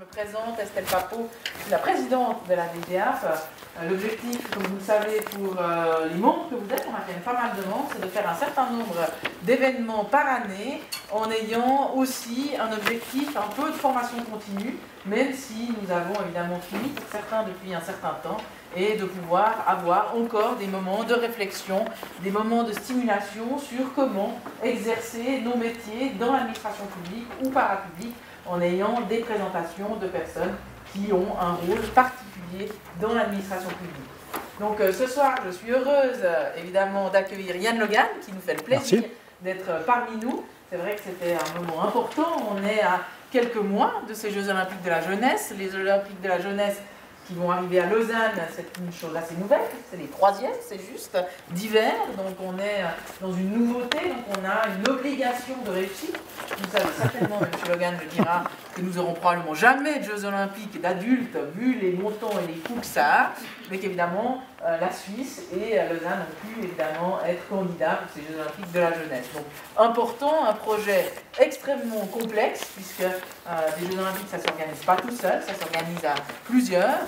Je me présente, Estelle Papot, je suis la présidente de la DDAF. L'objectif, comme vous le savez, pour les membres que vous êtes, on a quand même pas mal de membres, c'est de faire un certain nombre d'événements par année en ayant aussi un objectif un peu de formation continue, même si nous avons évidemment fini pour certains depuis un certain temps, et de pouvoir avoir encore des moments de réflexion, des moments de stimulation sur comment exercer nos métiers dans l'administration publique ou parapublique en ayant des présentations de personnes qui ont un rôle particulier dans l'administration publique. Donc ce soir, je suis heureuse évidemment d'accueillir Yann Logan qui nous fait le plaisir d'être parmi nous. C'est vrai que c'était un moment important, on est à quelques mois de ces Jeux Olympiques de la Jeunesse. Les Jeux Olympiques de la Jeunesse qui vont arriver à Lausanne, c'est une chose assez nouvelle, c'est les 3e, c'est juste, d'hiver, donc on est dans une nouveauté, donc on a une obligation de réussite. Vous savez certainement, M. Logan le dira, que nous n'aurons probablement jamais de Jeux Olympiques d'adultes, vu les montants et les coûts que ça a, mais qu'évidemment, la Suisse et Lausanne ont pu évidemment être candidats pour ces Jeux Olympiques de la jeunesse. Donc important, un projet extrêmement complexe, puisque les Jeux Olympiques, ça ne s'organise pas tout seul, ça s'organise à plusieurs,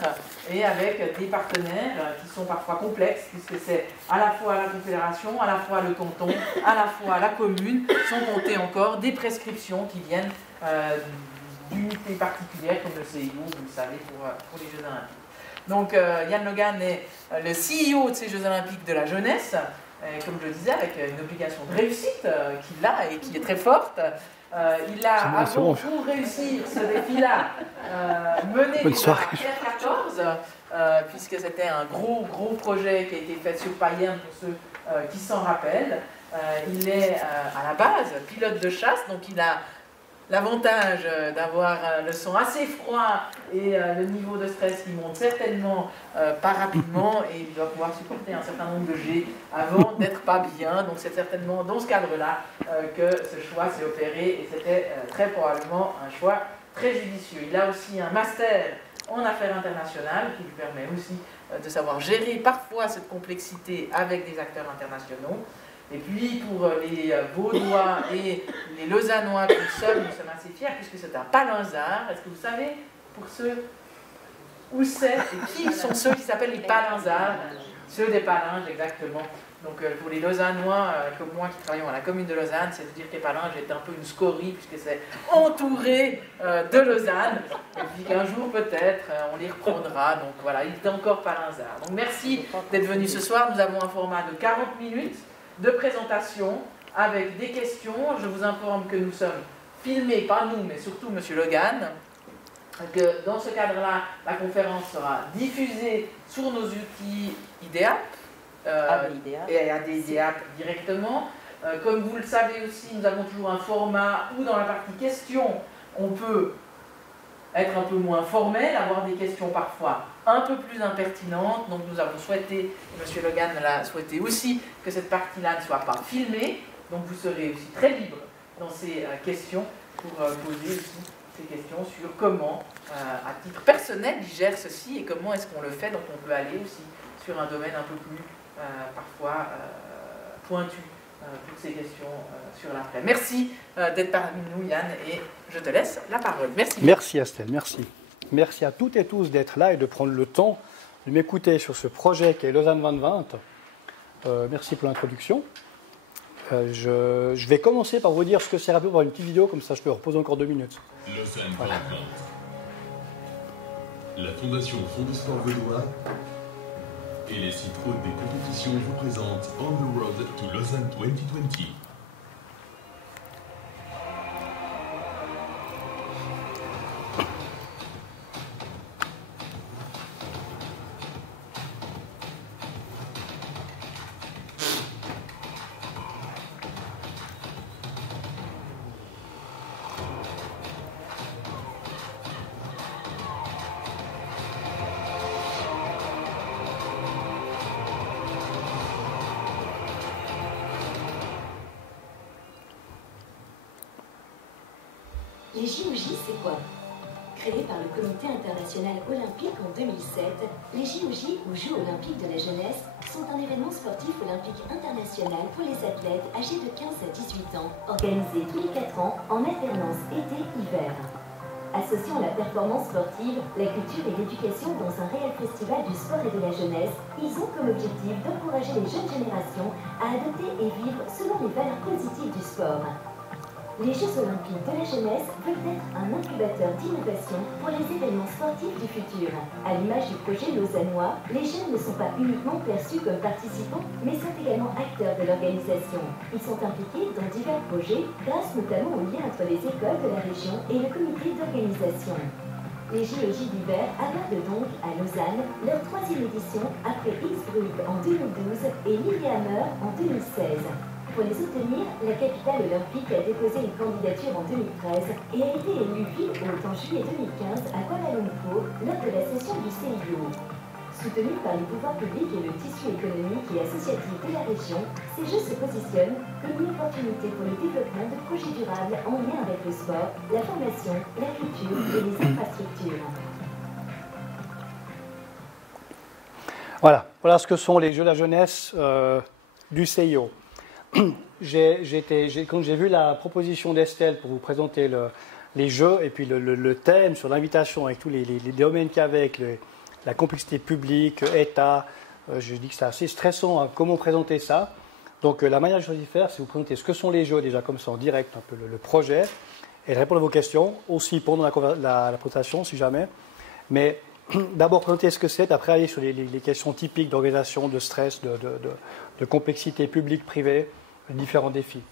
et avec des partenaires qui sont parfois complexes, puisque c'est à la fois la Confédération, à la fois le canton, à la fois la commune, sans compter encore des prescriptions qui viennent d'unités particulières comme le CIO, vous le savez, pour les Jeux Olympiques. Donc Yann Logan est le CEO de ces Jeux Olympiques de la jeunesse, comme je le disais, avec une obligation de réussite qu'il a et qui est très forte. Il a, pour réussir ce défi-là, mené jusqu'à R14, puisque c'était un gros projet qui a été fait sur Payerne pour ceux qui s'en rappellent. Il est à la base pilote de chasse, donc il a l'avantage d'avoir le son assez froid et le niveau de stress qui monte certainement pas rapidement, et il doit pouvoir supporter un certain nombre de jets avant d'être pas bien. Donc c'est certainement dans ce cadre-là que ce choix s'est opéré, et c'était très probablement un choix très judicieux. Il a aussi un master en affaires internationales qui lui permet aussi de savoir gérer parfois cette complexité avec des acteurs internationaux. Et puis pour les Vaudois et les Lausannois que nous sommes assez fiers, puisque c'est un palinzard. Est-ce que vous savez, pour ceux où c'est et qui sont ceux qui s'appellent les palinzards? Ceux des palinges, exactement. Donc pour les Lausannois, comme moi qui travaillons à la commune de Lausanne, c'est de dire que les palinges est un peu une scorie, puisque c'est entouré de Lausanne. Et puis qu'un jour peut-être on les reprendra. Donc voilà, il est encore palinzard. Donc merci d'être venu ce soir. Nous avons un format de 40 minutes de présentation avec des questions. Je vous informe que nous sommes filmés, pas nous, mais surtout M. Logan, que dans ce cadre-là, la conférence sera diffusée sur nos outils IDEAP et à des IDEAP directement. Comme vous le savez aussi, nous avons toujours un format où dans la partie questions, on peut être un peu moins formel, avoir des questions parfois un peu plus impertinentes. Donc nous avons souhaité, et M. Logan l'a souhaité aussi, que cette partie-là ne soit pas filmée. Donc vous serez aussi très libre dans ces questions pour poser aussi ces questions sur comment, à titre personnel, il gère ceci et comment est-ce qu'on le fait. Donc on peut aller aussi sur un domaine un peu plus, parfois, pointu pour ces questions sur l'après. Merci d'être parmi nous, Yann, et je te laisse la parole. Merci. Merci Estelle, merci. Merci à toutes et tous d'être là et de prendre le temps de m'écouter sur ce projet qui est Lausanne 2020. Merci pour l'introduction. Je vais commencer par vous dire ce que c'est rapide pour une petite vidéo, comme ça je peux reposer encore 2 minutes. Lausanne 2020. La Fondation Fonds de Sport Vaudois et les sites hôtes des compétitions vous présentent On the Road to Lausanne 2020. Les JOJ, c'est quoi? Créés par le Comité international olympique en 2007, les JOJ, ou Jeux olympiques de la jeunesse, sont un événement sportif olympique international pour les athlètes âgés de 15 à 18 ans, organisé tous les 4 ans en alternance été-hiver. Associant la performance sportive, la culture et l'éducation dans un réel festival du sport et de la jeunesse, ils ont comme objectif d'encourager les jeunes générations à adopter et vivre selon les valeurs positives du sport. Les Jeux Olympiques de la jeunesse veulent être un incubateur d'innovation pour les événements sportifs du futur. À l'image du projet lausannois, les jeunes ne sont pas uniquement perçus comme participants, mais sont également acteurs de l'organisation. Ils sont impliqués dans divers projets, grâce notamment au lien entre les écoles de la région et le comité d'organisation. Les JOJ d'hiver abordent donc à Lausanne leur 3e édition après Innsbruck en 2012 et Lillehammer en 2016. Pour les obtenir, la capitale olympique a déposé une candidature en 2013 et a été élue ville-hôte en juillet 2015 à Kuala Lumpur lors de la session du CIO. Soutenus par les pouvoirs publics et le tissu économique et associatif de la région, ces Jeux se positionnent comme une opportunité pour le développement de projets durables en lien avec le sport, la formation, la culture et les infrastructures. Voilà ce que sont les Jeux de la jeunesse du CIO. Quand j'ai vu la proposition d'Estelle pour vous présenter les jeux et puis le thème sur l'invitation avec tous les domaines qu'il y avait, avec la complexité publique, État, je dis que c'est assez stressant, hein, comment présenter ça. Donc la manière que je choisis de faire, c'est vous présenter ce que sont les jeux déjà comme ça en direct, un peu le projet, et de répondre à vos questions, aussi pendant la présentation si jamais. Mais d'abord présenter ce que c'est, après aller sur les questions typiques d'organisation, de stress, de complexité publique-privée, différents défis.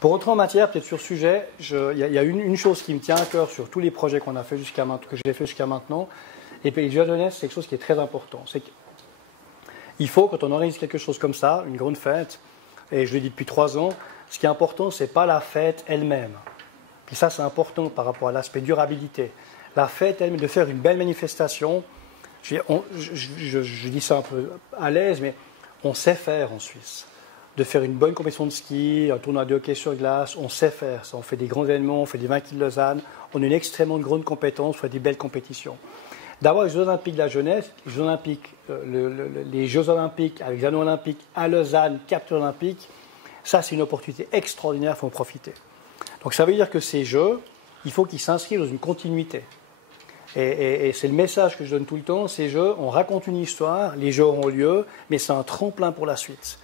Pour rentrer en matière, peut-être sur ce sujet, il y a une chose qui me tient à cœur sur tous les projets qu'on a fait jusqu'à maintenant, que j'ai fait jusqu'à maintenant, et puis les Jeux de jeunesse, c'est quelque chose qui est très important. C'est qu'il faut, quand on organise quelque chose comme ça, une grande fête, et je le dis depuis 3 ans, ce qui est important, ce n'est pas la fête elle-même. Puis ça, c'est important par rapport à l'aspect durabilité. La fête elle-même, de faire une belle manifestation, je dis ça un peu à l'aise, mais on sait faire en Suisse. De faire une bonne compétition de ski, un tournoi de hockey sur glace, on sait faire ça. On fait des grands événements, on fait des 20 km de Lausanne, on a une extrêmement grande compétence, on fait des belles compétitions. D'avoir les Jeux Olympiques de la jeunesse, les Jeux Olympiques avec les anneaux olympiques à Lausanne, capitale olympique, ça c'est une opportunité extraordinaire, il faut en profiter. Donc ça veut dire que ces Jeux, il faut qu'ils s'inscrivent dans une continuité. Et c'est le message que je donne tout le temps, ces Jeux, on raconte une histoire, les Jeux auront lieu, mais c'est un tremplin pour la suite.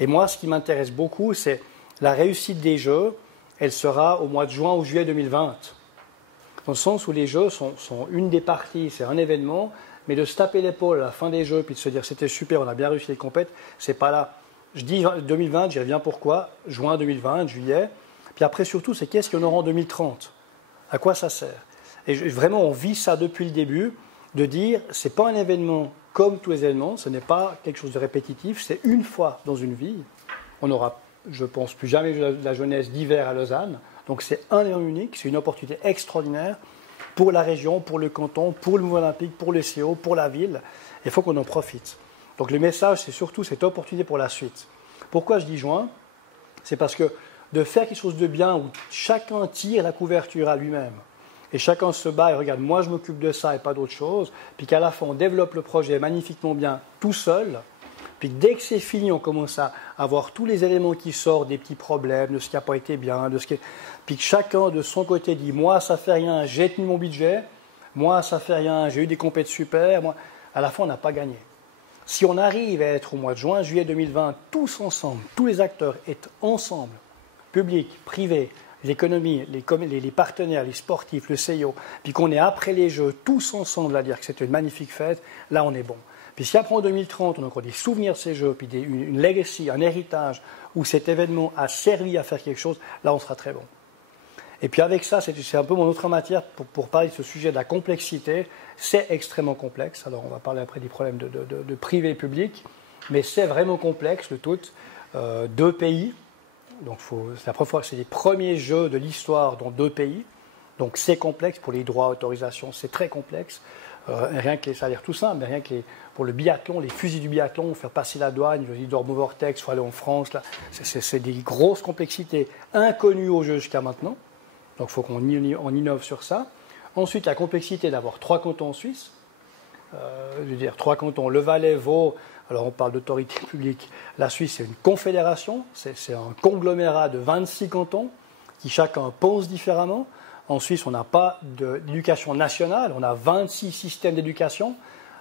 Et moi, ce qui m'intéresse beaucoup, c'est la réussite des Jeux. Elle sera au mois de juin ou juillet 2020. Dans le sens où les Jeux sont une des parties, c'est un événement, mais de se taper l'épaule à la fin des Jeux, puis de se dire c'était super, on a bien réussi les compètes, c'est pas là. Je dis 2020, j'y reviens pourquoi, juin 2020, juillet. Puis après, surtout, c'est qu'est-ce qu'il y en aura en 2030 ? À quoi ça sert ? Et vraiment, on vit ça depuis le début, de dire c'est pas un événement comme tous les événements, ce n'est pas quelque chose de répétitif, c'est une fois dans une vie. On n'aura, je pense, plus jamais de la jeunesse d'hiver à Lausanne. Donc c'est un événement unique, c'est une opportunité extraordinaire pour la région, pour le canton, pour le mouvement olympique, pour le CO, pour la ville. Il faut qu'on en profite. Donc le message, c'est surtout cette opportunité pour la suite. Pourquoi je dis juin ? C'est parce que de faire quelque chose de bien où chacun tire la couverture à lui-même, et chacun se bat et regarde, moi je m'occupe de ça et pas d'autre chose, puis qu'à la fin on développe le projet magnifiquement bien tout seul, puis dès que c'est fini, on commence à avoir tous les éléments qui sortent, des petits problèmes, de ce qui n'a pas été bien, puis que chacun de son côté dit, moi ça fait rien, j'ai tenu mon budget, moi ça fait rien, j'ai eu des compètes super, moi, à la fin on n'a pas gagné. Si on arrive à être au mois de juin, juillet 2020, tous ensemble, tous les acteurs être ensemble, public, privé, l'économie, les partenaires, les sportifs, le CIO, puis qu'on est après les Jeux, tous ensemble à dire que c'était une magnifique fête, là on est bon. Puis si après en 2030, on a encore des souvenirs de ces Jeux, puis une legacy, un héritage, où cet événement a servi à faire quelque chose, là on sera très bon. Et puis avec ça, c'est un peu mon autre matière pour parler de ce sujet de la complexité. C'est extrêmement complexe, alors on va parler après des problèmes de privé et public, mais c'est vraiment complexe le tout. 2 pays. Donc c'est la première fois que c'est les premiers Jeux de l'histoire dans 2 pays. Donc c'est complexe pour les droits, autorisations, c'est très complexe. Rien que ça a l'air tout simple, mais rien que pour le biathlon, les fusils du biathlon, faire passer la douane, il doit vortex, il faut aller en France. Là, c'est des grosses complexités inconnues aux Jeux jusqu'à maintenant. Donc il faut qu'on innove sur ça. Ensuite, la complexité d'avoir 3 cantons en Suisse. Je veux dire, 3 cantons, le Valais, Vaud. Alors on parle d'autorité publique. La Suisse, c'est une confédération, c'est un conglomérat de 26 cantons qui chacun pense différemment. En Suisse, on n'a pas d'éducation nationale, on a 26 systèmes d'éducation.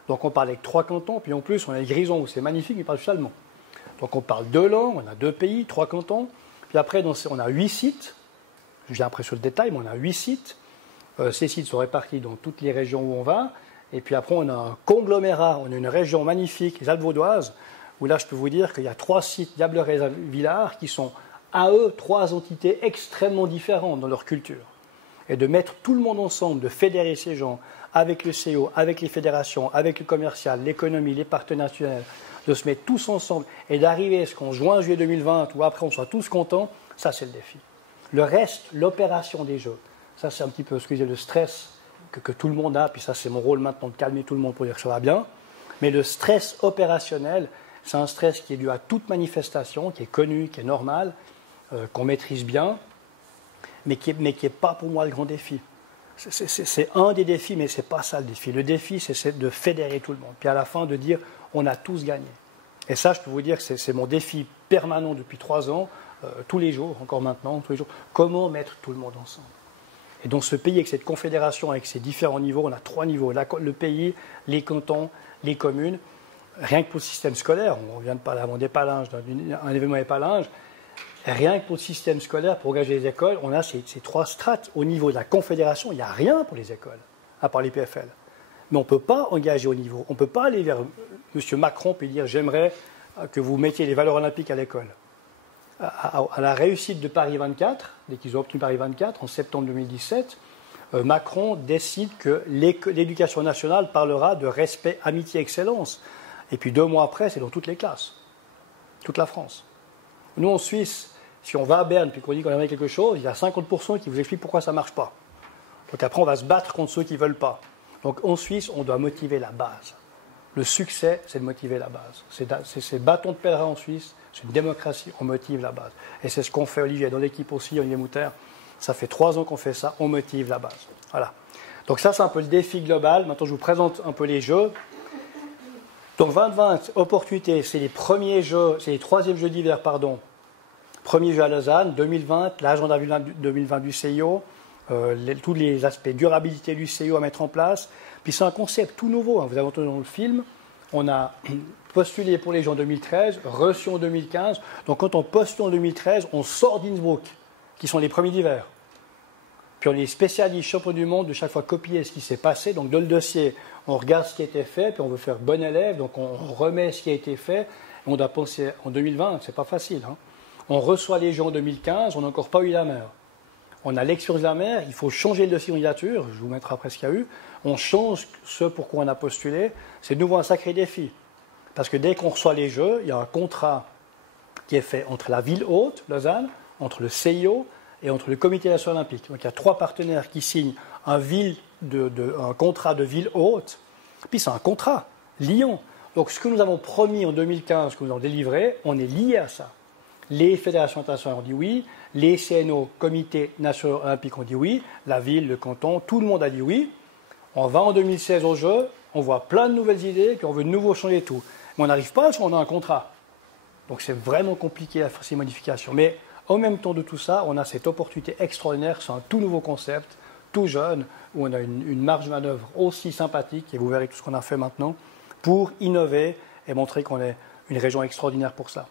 Donc on parle avec 3 cantons, puis en plus on a les Grisons où c'est magnifique, ils parlent juste allemand. Donc on parle 2 langues, on a 2 pays, 3 cantons. Puis après, on a 8 sites. Je viens après sur le détail, mais on a 8 sites. Ces sites sont répartis dans toutes les régions où on va. Et puis après, on a un conglomérat, on a une région magnifique, les Alpes vaudoises, où là, je peux vous dire qu'il y a 3 sites Diablerets-Villars qui sont, à eux, 3 entités extrêmement différentes dans leur culture. Et de mettre tout le monde ensemble, de fédérer ces gens avec le CO, avec les fédérations, avec le commercial, l'économie, les partenaires nationaux, de se mettre tous ensemble et d'arriver à ce qu'en juin-juillet 2020, ou après on soit tous contents, ça c'est le défi. Le reste, l'opération des jeux, ça c'est un petit peu, excusez, le stress que tout le monde a, puis ça c'est mon rôle maintenant de calmer tout le monde pour dire que ça va bien, mais le stress opérationnel, c'est un stress qui est dû à toute manifestation, qui est connu, qui est normal, qu'on maîtrise bien, mais qui est pas pour moi le grand défi. C'est un des défis, mais ce n'est pas ça le défi. Le défi, c'est de fédérer tout le monde. Puis à la fin, de dire, on a tous gagné. Et ça, je peux vous dire que c'est mon défi permanent depuis 3 ans, tous les jours, encore maintenant, tous les jours. Comment mettre tout le monde ensemble? Et dans ce pays, avec cette confédération, avec ces différents niveaux, on a 3 niveaux. Le pays, les cantons, les communes. Rien que pour le système scolaire, on vient de parler avant des palinges, d'un événement des palinges. Rien que pour le système scolaire, pour engager les écoles, on a ces 3 strates. Au niveau de la confédération, il n'y a rien pour les écoles, à part les PFL. Mais on ne peut pas engager au niveau. On ne peut pas aller vers M. Macron et dire « j'aimerais que vous mettiez les valeurs olympiques à l'école ». À la réussite de Paris 24, dès qu'ils ont obtenu Paris 24, en septembre 2017, Macron décide que l'éducation nationale parlera de respect, amitié, excellence. Et puis 2 mois après, c'est dans toutes les classes, toute la France. Nous, en Suisse, si on va à Berne et qu'on dit qu'on aimerait quelque chose, il y a 50% qui vous expliquent pourquoi ça ne marche pas. Donc après, on va se battre contre ceux qui ne veulent pas. Donc en Suisse, on doit motiver la base. Le succès, c'est de motiver la base. C'est bâton de pèlerin en Suisse, c'est une démocratie, on motive la base. Et c'est ce qu'on fait, Olivier, dans l'équipe aussi, Olivier Mouter. Ça fait 3 ans qu'on fait ça, on motive la base. Voilà. Donc ça, c'est un peu le défi global. Maintenant, je vous présente un peu les jeux. Donc 2020, opportunité, c'est les premiers jeux, c'est les 3e jeux d'hiver, pardon. Premier jeu à Lausanne, 2020, l'agenda 2020 du CIO, tous les aspects durabilité du CIO à mettre en place. Puis c'est un concept tout nouveau, hein. Vous avez entendu dans le film, on a postulé pour les jeux en 2013, reçu en 2015. Donc quand on postule en 2013, on sort d'Innsbruck, qui sont les premiers d'hiver. Puis on est spécialiste, champion du monde, de chaque fois copier ce qui s'est passé. Donc dans le dossier, on regarde ce qui a été fait, puis on veut faire bon élève, donc on remet ce qui a été fait. On doit penser en 2020, c'est pas facile. Hein. On reçoit les gens en 2015, on n'a encore pas eu la mer. On a l'expérience de la mer, il faut changer le dossier de candidature, je vous mettrai après ce qu'il y a eu. On change ce pour quoi on a postulé. C'est de nouveau un sacré défi. Parce que dès qu'on reçoit les jeux, il y a un contrat qui est fait entre la ville haute, Lausanne, entre le CIO et entre le Comité national olympique. Donc il y a 3 partenaires qui signent un contrat de ville haute, puis c'est un contrat, Lyon. Donc ce que nous avons promis en 2015, que nous avons délivré, on est lié à ça. Les fédérations internationales ont dit oui, les CNO, Comité national olympique, ont dit oui, la ville, le canton, tout le monde a dit oui. On va en 2016 au jeu, on voit plein de nouvelles idées, puis on veut de nouveau changer tout. Mais on n'arrive pas parce qu'on a un contrat. Donc c'est vraiment compliqué à faire ces modifications. Mais en même temps de tout ça, on a cette opportunité extraordinaire, c'est un tout nouveau concept, tout jeune, où on a une marge de manœuvre aussi sympathique, et vous verrez tout ce qu'on a fait maintenant, pour innover et montrer qu'on est une région extraordinaire pour ça.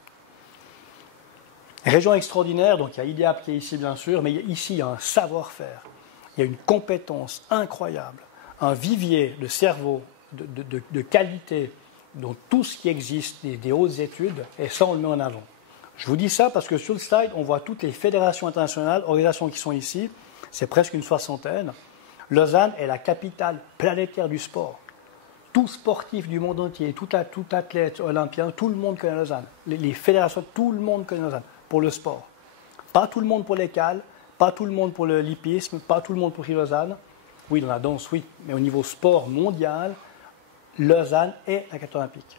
Région extraordinaire, donc il y a IDEAP qui est ici bien sûr, mais ici il y a un savoir-faire, il y a une compétence incroyable, un vivier de cerveau, de qualité, dans tout ce qui existe, des hautes études, et ça on le met en avant. Je vous dis ça parce que sur le slide, on voit toutes les fédérations internationales, organisations qui sont ici, c'est presque une 60aine. Lausanne est la capitale planétaire du sport. Tout sportif du monde entier, tout athlète olympien, tout le monde connaît Lausanne. Les fédérations, tout le monde connaît Lausanne pour le sport. Pas tout le monde pour les cales, pas tout le monde pour le hippisme, pas tout le monde pour Lausanne. Oui, dans la danse, oui, mais au niveau sport mondial, Lausanne est la capitale olympique.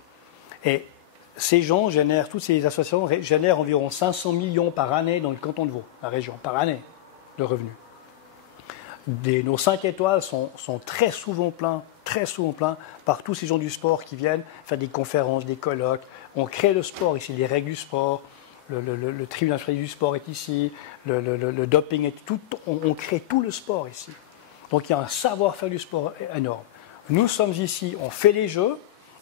Et ces gens génèrent, toutes ces associations génèrent environ 500 millions par année dans le canton de Vaud, la région, par année de revenus. Nos 5 étoiles sont très souvent pleins par tous ces gens du sport qui viennent faire des conférences, des colloques. On crée le sport ici, les règles du sport, le tribunal du sport est ici, le doping est tout, on crée tout le sport ici. Donc il y a un savoir-faire du sport énorme. Nous sommes ici, on fait les jeux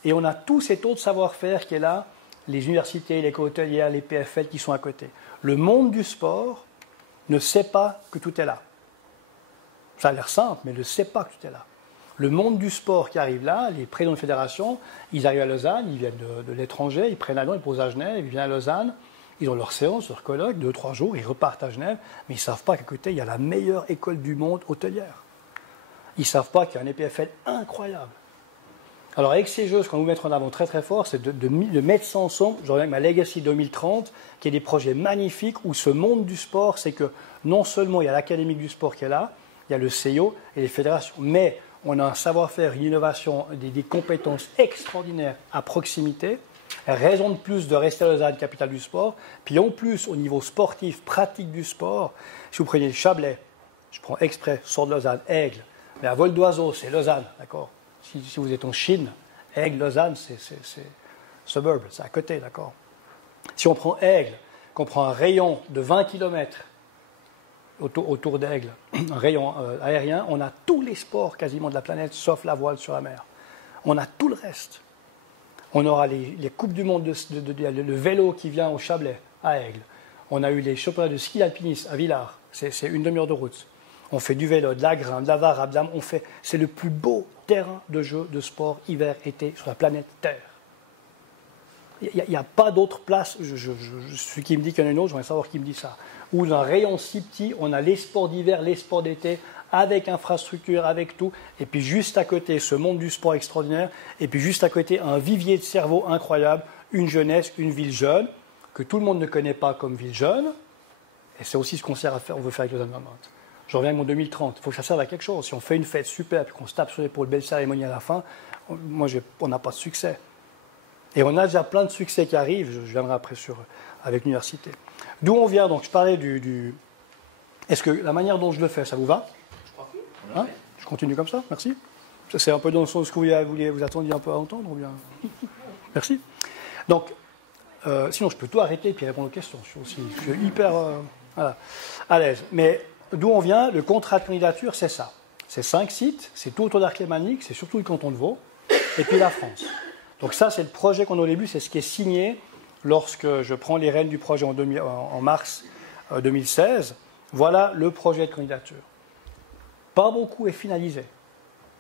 et on a tout cet autre savoir-faire qui est là, les universités, les écoles hôtelières, les PFL qui sont à côté. Le monde du sport ne sait pas que tout est là. Ça a l'air simple, mais ne sait pas que tout est là. Le monde du sport qui arrive là, les présidents de fédération, ils arrivent à Lausanne, ils viennent de l'étranger, ils prennent l'avion, ils posent à Genève, ils viennent à Lausanne, ils ont leur séance, leur colloque, 2-3 jours, ils repartent à Genève, mais ils ne savent pas qu'à côté, il y a la meilleure école du monde hôtelière. Ils ne savent pas qu'il y a un EPFL incroyable. Alors avec ces jeux, ce qu'on va vous mettre en avant très très fort, c'est de mettre ça ensemble. Je reviens avec ma Legacy 2030, qui est des projets magnifiques où ce monde du sport, c'est que non seulement il y a l'Académie du sport qui est là, il y a le CIO et les fédérations, mais on a un savoir-faire, une innovation, des compétences extraordinaires à proximité. Raison de plus de rester à Lausanne, capitale du sport. Puis en plus, au niveau sportif, pratique du sport, si vous prenez le Chablais, je prends exprès, sort de Lausanne, Aigle, mais à vol d'oiseau, c'est Lausanne, d'accord. Si vous êtes en Chine, Aigle, Lausanne, c'est suburb, c'est à côté, d'accord. Si on prend Aigle, qu'on prend un rayon de 20 km autour d'Aigle, un rayon aérien, on a tous les sports quasiment de la planète, sauf la voile sur la mer. On a tout le reste. On aura les Coupes du Monde, le vélo qui vient au Chablais, à Aigle. On a eu les championnats de ski alpiniste à Villars, c'est une demi-heure de route. On fait du vélo, de la grimpe, de la VAR, c'est le plus beau terrain de jeu de sport hiver-été sur la planète Terre. Il n'y a pas d'autre place, celui qui me dit qu'il y en a une autre, j'aimerais savoir qui me dit ça. Où dans un rayon si petit, on a les sports d'hiver, les sports d'été, avec infrastructure, avec tout, et puis juste à côté, ce monde du sport extraordinaire, et puis juste à côté, un vivier de cerveau incroyable, une jeunesse, une ville jeune, que tout le monde ne connaît pas comme ville jeune, et c'est aussi ce qu'on sert à faire, on veut faire avec Lausanne 2020. Je reviens avec mon 2030, il faut que ça serve à quelque chose. Si on fait une fête super, puis qu'on se tape sur l'épaule, belle cérémonie à la fin, on n'a pas de succès. Et on a déjà plein de succès qui arrivent, je viendrai après avec l'université. D'où on vient, donc je parlais Est-ce que la manière dont je le fais, ça vous va? Je crois que oui. Hein? Je continue comme ça, merci. C'est un peu dans le sens que vous attendiez un peu à entendre, ou bien? Merci. Donc, sinon je peux tout arrêter et puis répondre aux questions. Je suis hyper à l'aise. Mais d'où on vient, le contrat de candidature, c'est ça. C'est 5 sites, c'est tout autour d'Arclémanique, c'est surtout le canton de Vaud, et puis la France. Donc ça, c'est le projet qu'on a au début, c'est ce qui est signé lorsque je prends les rênes du projet en mars 2016. Voilà le projet de candidature. Pas beaucoup est finalisé.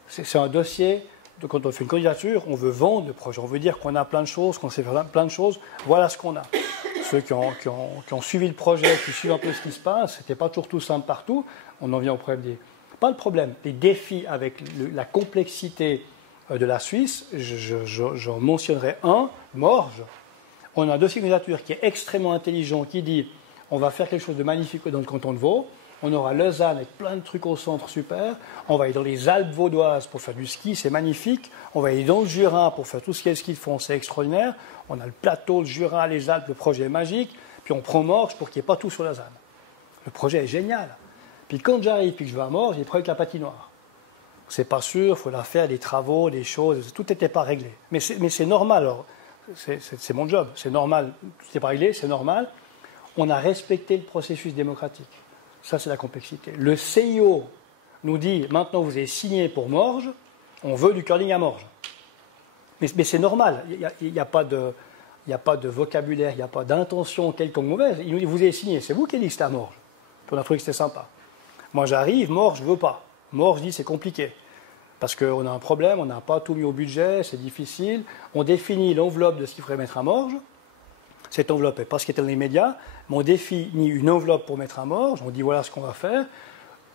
C'est un dossier, quand on fait une candidature, on veut vendre le projet, on veut dire qu'on a plein de choses, qu'on sait faire plein de choses, voilà ce qu'on a. Ceux qui ont suivi le projet, qui suivent un peu ce qui se passe, c'était pas toujours tout simple partout, on en vient au problème pas le problème, les défis avec la complexité de la Suisse, j'en mentionnerai un, Morges. On a un dossier de candidature qui est extrêmement intelligent, qui dit on va faire quelque chose de magnifique dans le canton de Vaud, on aura Lausanne avec plein de trucs au centre super, on va aller dans les Alpes vaudoises pour faire du ski, c'est magnifique, on va aller dans le Jura pour faire tout ce qui est ski de fond, c'est extraordinaire, on a le plateau, le Jura, les Alpes, le projet est magique, puis on prend Morges pour qu'il n'y ait pas tout sur Lausanne. Le projet est génial. Puis quand j'arrive et que je vais à Morges, j'ai le problème avec la patinoire. C'est pas sûr, il faut la faire, des travaux, des choses, tout n'était pas réglé. Mais c'est normal, alors, c'est mon job, c'est normal, tout n'était pas réglé, c'est normal. On a respecté le processus démocratique. Ça, c'est la complexité. Le CIO nous dit, maintenant vous avez signé pour Morges, on veut du curling à Morges. Mais c'est normal, il n'y a pas de vocabulaire, il n'y a pas d'intention quelconque mauvaise. Il nous dit, vous avez signé, c'est vous qui avez dit que c'était à Morges. Puis on a trouvé que c'était sympa. Moi j'arrive, Morges, je ne veux pas. Morges dit, c'est compliqué. Parce qu'on a un problème, on n'a pas tout mis au budget, c'est difficile. On définit l'enveloppe de ce qu'il faudrait mettre à Morges. Cette enveloppe n'est pas ce qui était dans les médias, mais on définit une enveloppe pour mettre à Morges. On dit voilà ce qu'on va faire.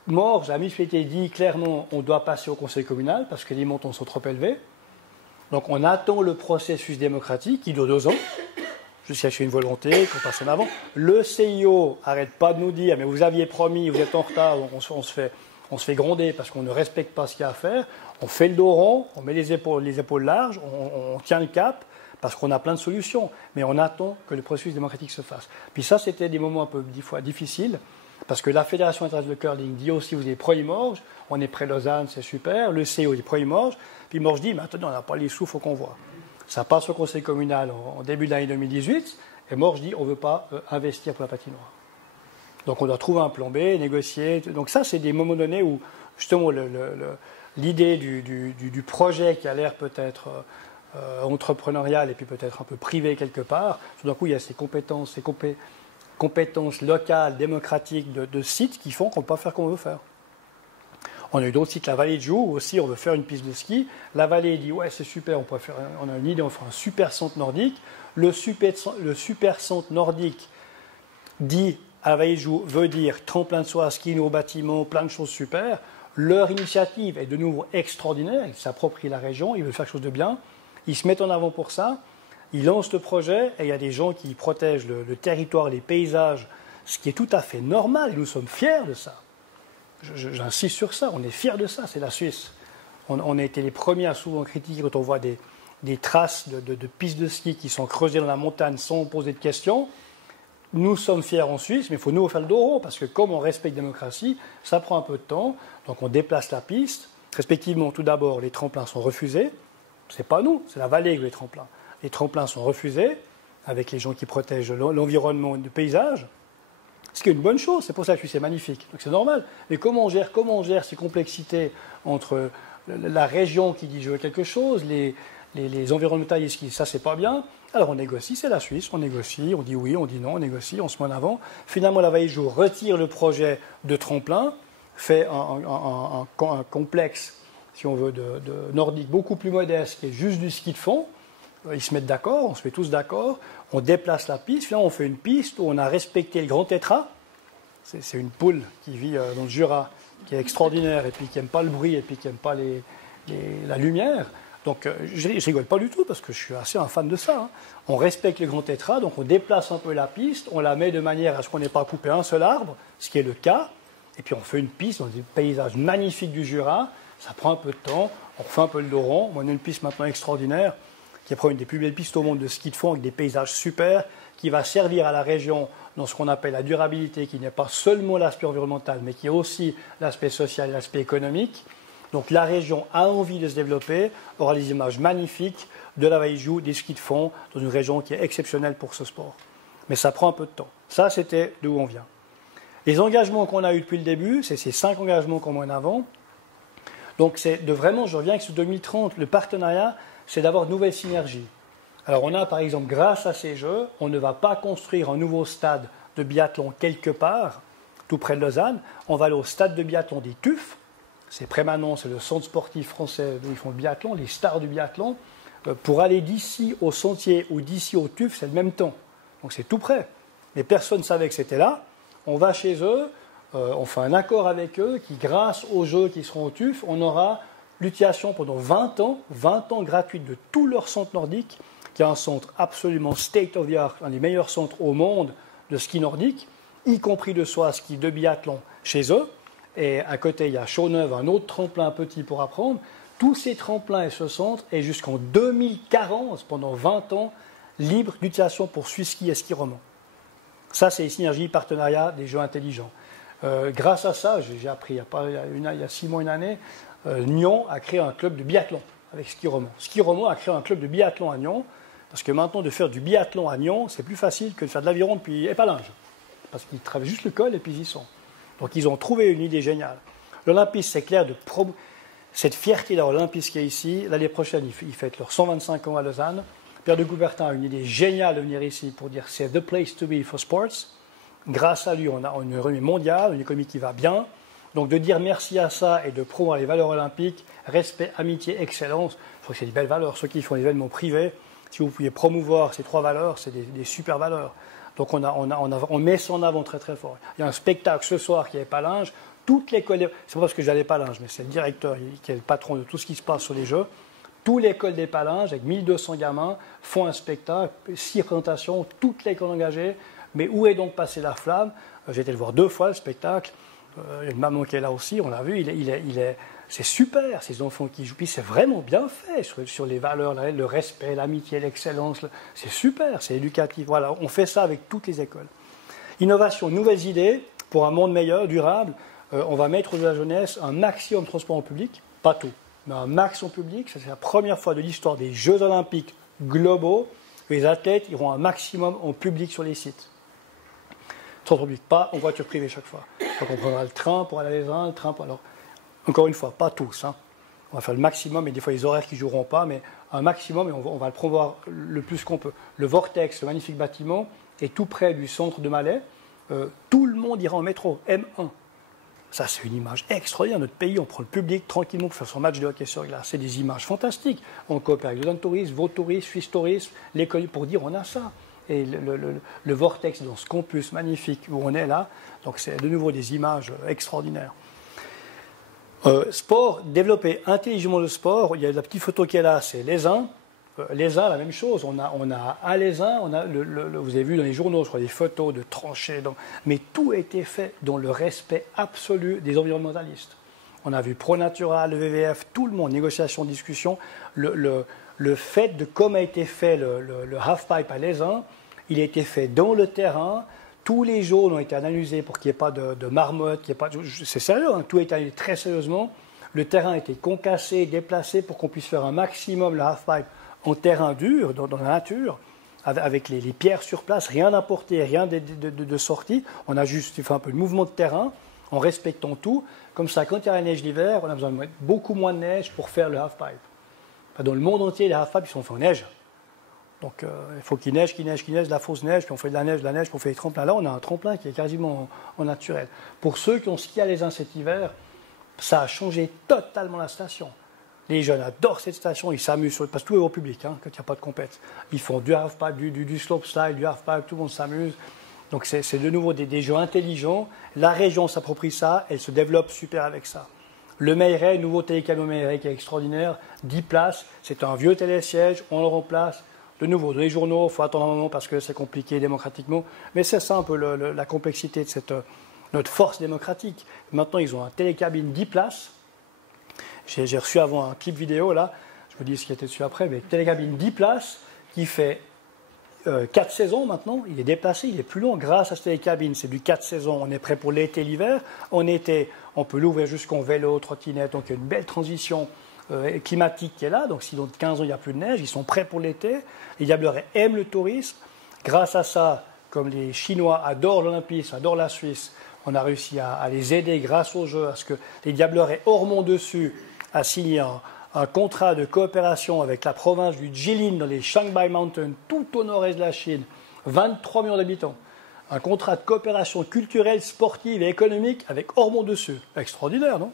Morges, la municipalité dit clairement on doit passer au conseil communal parce que les montants sont trop élevés. Donc on attend le processus démocratique qui dure 2 ans, jusqu'à ce qu'il y ait une volonté, qu'on passe en avant. Le CIO n'arrête pas de nous dire mais vous aviez promis, vous êtes en retard, on se fait gronder parce qu'on ne respecte pas ce qu'il y a à faire. On fait le dos rond, on met les épaules larges, on tient le cap. Parce qu'on a plein de solutions, mais on attend que le processus démocratique se fasse. Puis ça, c'était des moments un peu des fois difficiles, parce que la Fédération internationale de curling dit aussi, vous avez Pro-Morges, on est près de Lausanne, c'est super, le CO dit Pro-Morges, puis Morges dit, mais attendez, on n'a pas les sous, il faut qu'on voit. Ça passe au conseil communal en début de l'année 2018, Et Morges dit on ne veut pas investir pour la patinoire. Donc on doit trouver un plan B, négocier. Donc ça, c'est des moments donnés où justement l'idée du projet qui a l'air peut-être entrepreneurial et puis peut-être un peu privé quelque part, tout d'un coup il y a ces compétences locales, démocratiques de sites qui font qu'on ne peut pas faire comme on veut faire. On a eu d'autres sites, la vallée de Joux, où aussi on veut faire une piste de ski. La vallée dit ouais c'est super, on a une idée, on fera un super centre nordique. Le super centre nordique dit à la vallée de Joux veut dire tremplin de soie, ski, nouveaux bâtiments, plein de choses super. Leur initiative est de nouveau extraordinaire, ils s'approprient la région, ils veulent faire quelque chose de bien, ils se mettent en avant pour ça, ils lancent le projet et il y a des gens qui protègent le territoire, les paysages, ce qui est tout à fait normal et nous sommes fiers de ça. J'insiste sur ça, on est fiers de ça, c'est la Suisse. On a été les premiers à souvent critiquer quand on voit des traces de pistes de ski qui sont creusées dans la montagne sans poser de questions. Nous sommes fiers en Suisse, mais il faut nous faire le dos rond, parce que comme on respecte la démocratie, ça prend un peu de temps. Donc on déplace la piste. Respectivement, tout d'abord, les tremplins sont refusés. Ce n'est pas nous, c'est la vallée que les tremplins. Les tremplins sont refusés, avec les gens qui protègent l'environnement et le paysage. Ce qui est une bonne chose, c'est pour ça que la Suisse est magnifique. Donc c'est normal. Mais comment on gère ces complexités entre la région qui dit je veux quelque chose, les environnementalistes qui disent ça c'est pas bien. Alors on négocie, c'est la Suisse, on négocie, on dit oui, on dit non, on négocie, on se met en avant. Finalement, la vallée de Joux retire le projet de tremplin, fait un complexe, si on veut, de nordique beaucoup plus modeste, qui est juste du ski de fond. Ils se mettent d'accord, on se met tous d'accord, on déplace la piste, finalement on fait une piste où on a respecté le grand tétra. C'est une poule qui vit dans le Jura, qui est extraordinaire, et puis qui n'aime pas le bruit, et puis qui n'aime pas la lumière. Donc je ne rigole pas du tout, parce que je suis assez un fan de ça. Hein. On respecte le grand tétra, donc on déplace un peu la piste, on la met de manière à ce qu'on n'ait pas coupé un seul arbre, ce qui est le cas, et puis on fait une piste dans des paysages magnifiques du Jura, ça prend un peu de temps, on refait un peu le dos rond, on a une piste maintenant extraordinaire, qui est une des plus belles pistes au monde de ski de fond avec des paysages super, qui va servir à la région dans ce qu'on appelle la durabilité, qui n'est pas seulement l'aspect environnemental, mais qui est aussi l'aspect social et l'aspect économique. Donc la région a envie de se développer, aura des images magnifiques de la vallée de Joux, des skis de fond, dans une région qui est exceptionnelle pour ce sport. Mais ça prend un peu de temps. Ça, c'était d'où on vient. Les engagements qu'on a eus depuis le début, c'est ces 5 engagements qu'on met en avant. Donc c'est de vraiment, je reviens avec ce 2030, le partenariat, c'est d'avoir de nouvelles synergies. Alors on a par exemple, grâce à ces Jeux, on ne va pas construire un nouveau stade de biathlon quelque part, tout près de Lausanne. On va aller au stade de biathlon des TUF. C'est Prémanon, c'est le centre sportif français où ils font le biathlon, les stars du biathlon. Pour aller d'ici au Sentier ou d'ici au TUF, c'est le même temps. Donc c'est tout près. Mais personne ne savait que c'était là. On va chez eux, on fait un accord avec eux qui, grâce aux Jeux qui seront au TUF, on aura l'utilisation pendant 20 ans gratuite de tout leur centre nordique, qui est un centre absolument state of the art, un des meilleurs centres au monde de ski nordique, y compris de soie ski de biathlon chez eux. Et à côté, il y a Chaudeneuve, un autre tremplin petit pour apprendre. Tous ces tremplins et ce centre est jusqu'en 2040, pendant 20 ans, libre d'utilisation pour ski et ski roman. Ça, c'est les synergies, partenariats des Jeux intelligents. Grâce à ça, j'ai appris il y a 6 mois, une année, Nyon a créé un club de biathlon avec Ski Roman. Ski Roman a créé un club de biathlon à Nyon, parce que maintenant, de faire du biathlon à Nyon, c'est plus facile que de faire de l'aviron depuis Épalinges. Parce qu'ils traversent juste le col et puis ils y sont. Donc ils ont trouvé une idée géniale. L'Olympisme, c'est clair, cette fierté d'avoir l'Olympisme qui est ici. L'année prochaine, ils fêtent leurs 125 ans à Lausanne. Pierre de Coubertin a une idée géniale de venir ici pour dire c'est the place to be for sports. Grâce à lui, on a une renommée mondiale, une économie qui va bien. Donc de dire merci à ça et de promouvoir les valeurs olympiques, respect, amitié, excellence, je crois que c'est des belles valeurs. Ceux qui font des événements privés, si vous pouviez promouvoir ces 3 valeurs, c'est des super valeurs. Donc on met ça en avant très très fort. Il y a un spectacle ce soir qui est Épalinges. Toutes l'école, c'est pas parce que j'allais Épalinges, mais c'est le directeur qui est le patron de tout ce qui se passe sur les Jeux. Toute l'école d'Épalinges, avec 1200 gamins, font un spectacle, 6 représentations, toute l'école engagée. Mais où est donc passée la flamme? J'ai été le voir 2 fois le spectacle. Il y a une maman qui est là aussi, on l'a vu, c'est super, ces enfants qui jouent. Puis c'est vraiment bien fait sur les valeurs, le respect, l'amitié, l'excellence. C'est super, c'est éducatif. Voilà, on fait ça avec toutes les écoles. Innovation, nouvelles idées pour un monde meilleur, durable. On va mettre aux la jeunesse un maximum de transport en public, pas tout, mais un max en public. C'est la première fois de l'histoire des Jeux olympiques globaux Les athlètes iront un maximum en public sur les sites. Sans public, pas en voiture privée chaque fois. Donc on prendra le train pour aller à l'ESA, le train pour... Alors, encore une fois, pas tous. Hein. On va faire le maximum, et des fois les horaires qui ne joueront pas, mais un maximum, et on va le promouvoir le plus qu'on peut. Le Vortex, le magnifique bâtiment, est tout près du centre de Malais. Tout le monde ira en métro, M1. Ça, c'est une image extraordinaire. Notre pays, on prend le public tranquillement pour faire son match de hockey sur glace. C'est des images fantastiques. On coopère avec Lausanne Tourisme, Vaud Tourisme, Suisse Tourisme, l'école pour dire on a ça. Et le Vortex dans ce campus magnifique où on est là, donc c'est de nouveau des images extraordinaires. Sport, développer intelligemment le sport. Il y a la petite photo qui est là, c'est l'ESIN. L'ESIN, la même chose. On a à l'ESIN, vous avez vu dans les journaux, je crois, des photos de tranchées. Mais tout a été fait dans le respect absolu des environnementalistes. On a vu ProNatura, le WWF, tout le monde, négociation, discussion. Le fait de comment a été fait le halfpipe à l'ESIN, il a été fait dans le terrain. Tous les jaunes ont été analysés pour qu'il n'y ait pas de marmotte, c'est sérieux, hein, tout a été analysé très sérieusement. Le terrain a été concassé, déplacé pour qu'on puisse faire un maximum le halfpipe en terrain dur, dans la nature, avec les pierres sur place, rien d'importé, rien de sorti. On a juste fait un peu de mouvement de terrain en respectant tout. Comme ça, quand il y a la neige l'hiver, on a besoin de mettre beaucoup moins de neige pour faire le halfpipe. Dans le monde entier, les halfpipes, ils sont faits en neige. Donc, il faut qu'il neige, de la fausse neige, puis on fait de la neige, puis on fait des tremplins. Là, on a un tremplin qui est quasiment en naturel. Pour ceux qui ont skié à l'ESIN cet hiver, ça a changé totalement la station. Les jeunes adorent cette station, ils s'amusent, parce que tout est au public, hein, quand il n'y a pas de compète. Ils font du halfpipe, du slopeslide, du halfpipe, tout le monde s'amuse. Donc, c'est de nouveau des jeux intelligents. La région s'approprie ça, elle se développe super avec ça. Le Meilleret, nouveau télécano Meilleret qui est extraordinaire, 10 places, c'est un vieux télésiège, on le remplace. De nouveau, dans les journaux, il faut attendre un moment parce que c'est compliqué démocratiquement. Mais c'est ça un peu la complexité de notre force démocratique. Maintenant, ils ont un télécabine 10 places. J'ai reçu avant un clip vidéo, là. Je vous dis ce qui était dessus après. Mais télécabine 10 places qui fait 4 saisons maintenant. Il est déplacé, il est plus long grâce à cette télécabine. C'est du 4 saisons. On est prêt pour l'été, l'hiver. En été, on peut l'ouvrir jusqu'en vélo, trottinette. Donc, il y a une belle transition climatique qui est là, donc si dans 15 ans il n'y a plus de neige, ils sont prêts pour l'été. Les Diablerets aiment le tourisme. Grâce à ça, comme les Chinois adorent l'Olympisme, adorent la Suisse, on a réussi à les aider grâce au jeu, à ce que les Diablerets Ormont-Dessus a signé un contrat de coopération avec la province du Jilin dans les Shanghai Mountains, tout au nord-est de la Chine, 23 millions d'habitants. Un contrat de coopération culturelle, sportive et économique avec Ormont-Dessus. Extraordinaire, non ?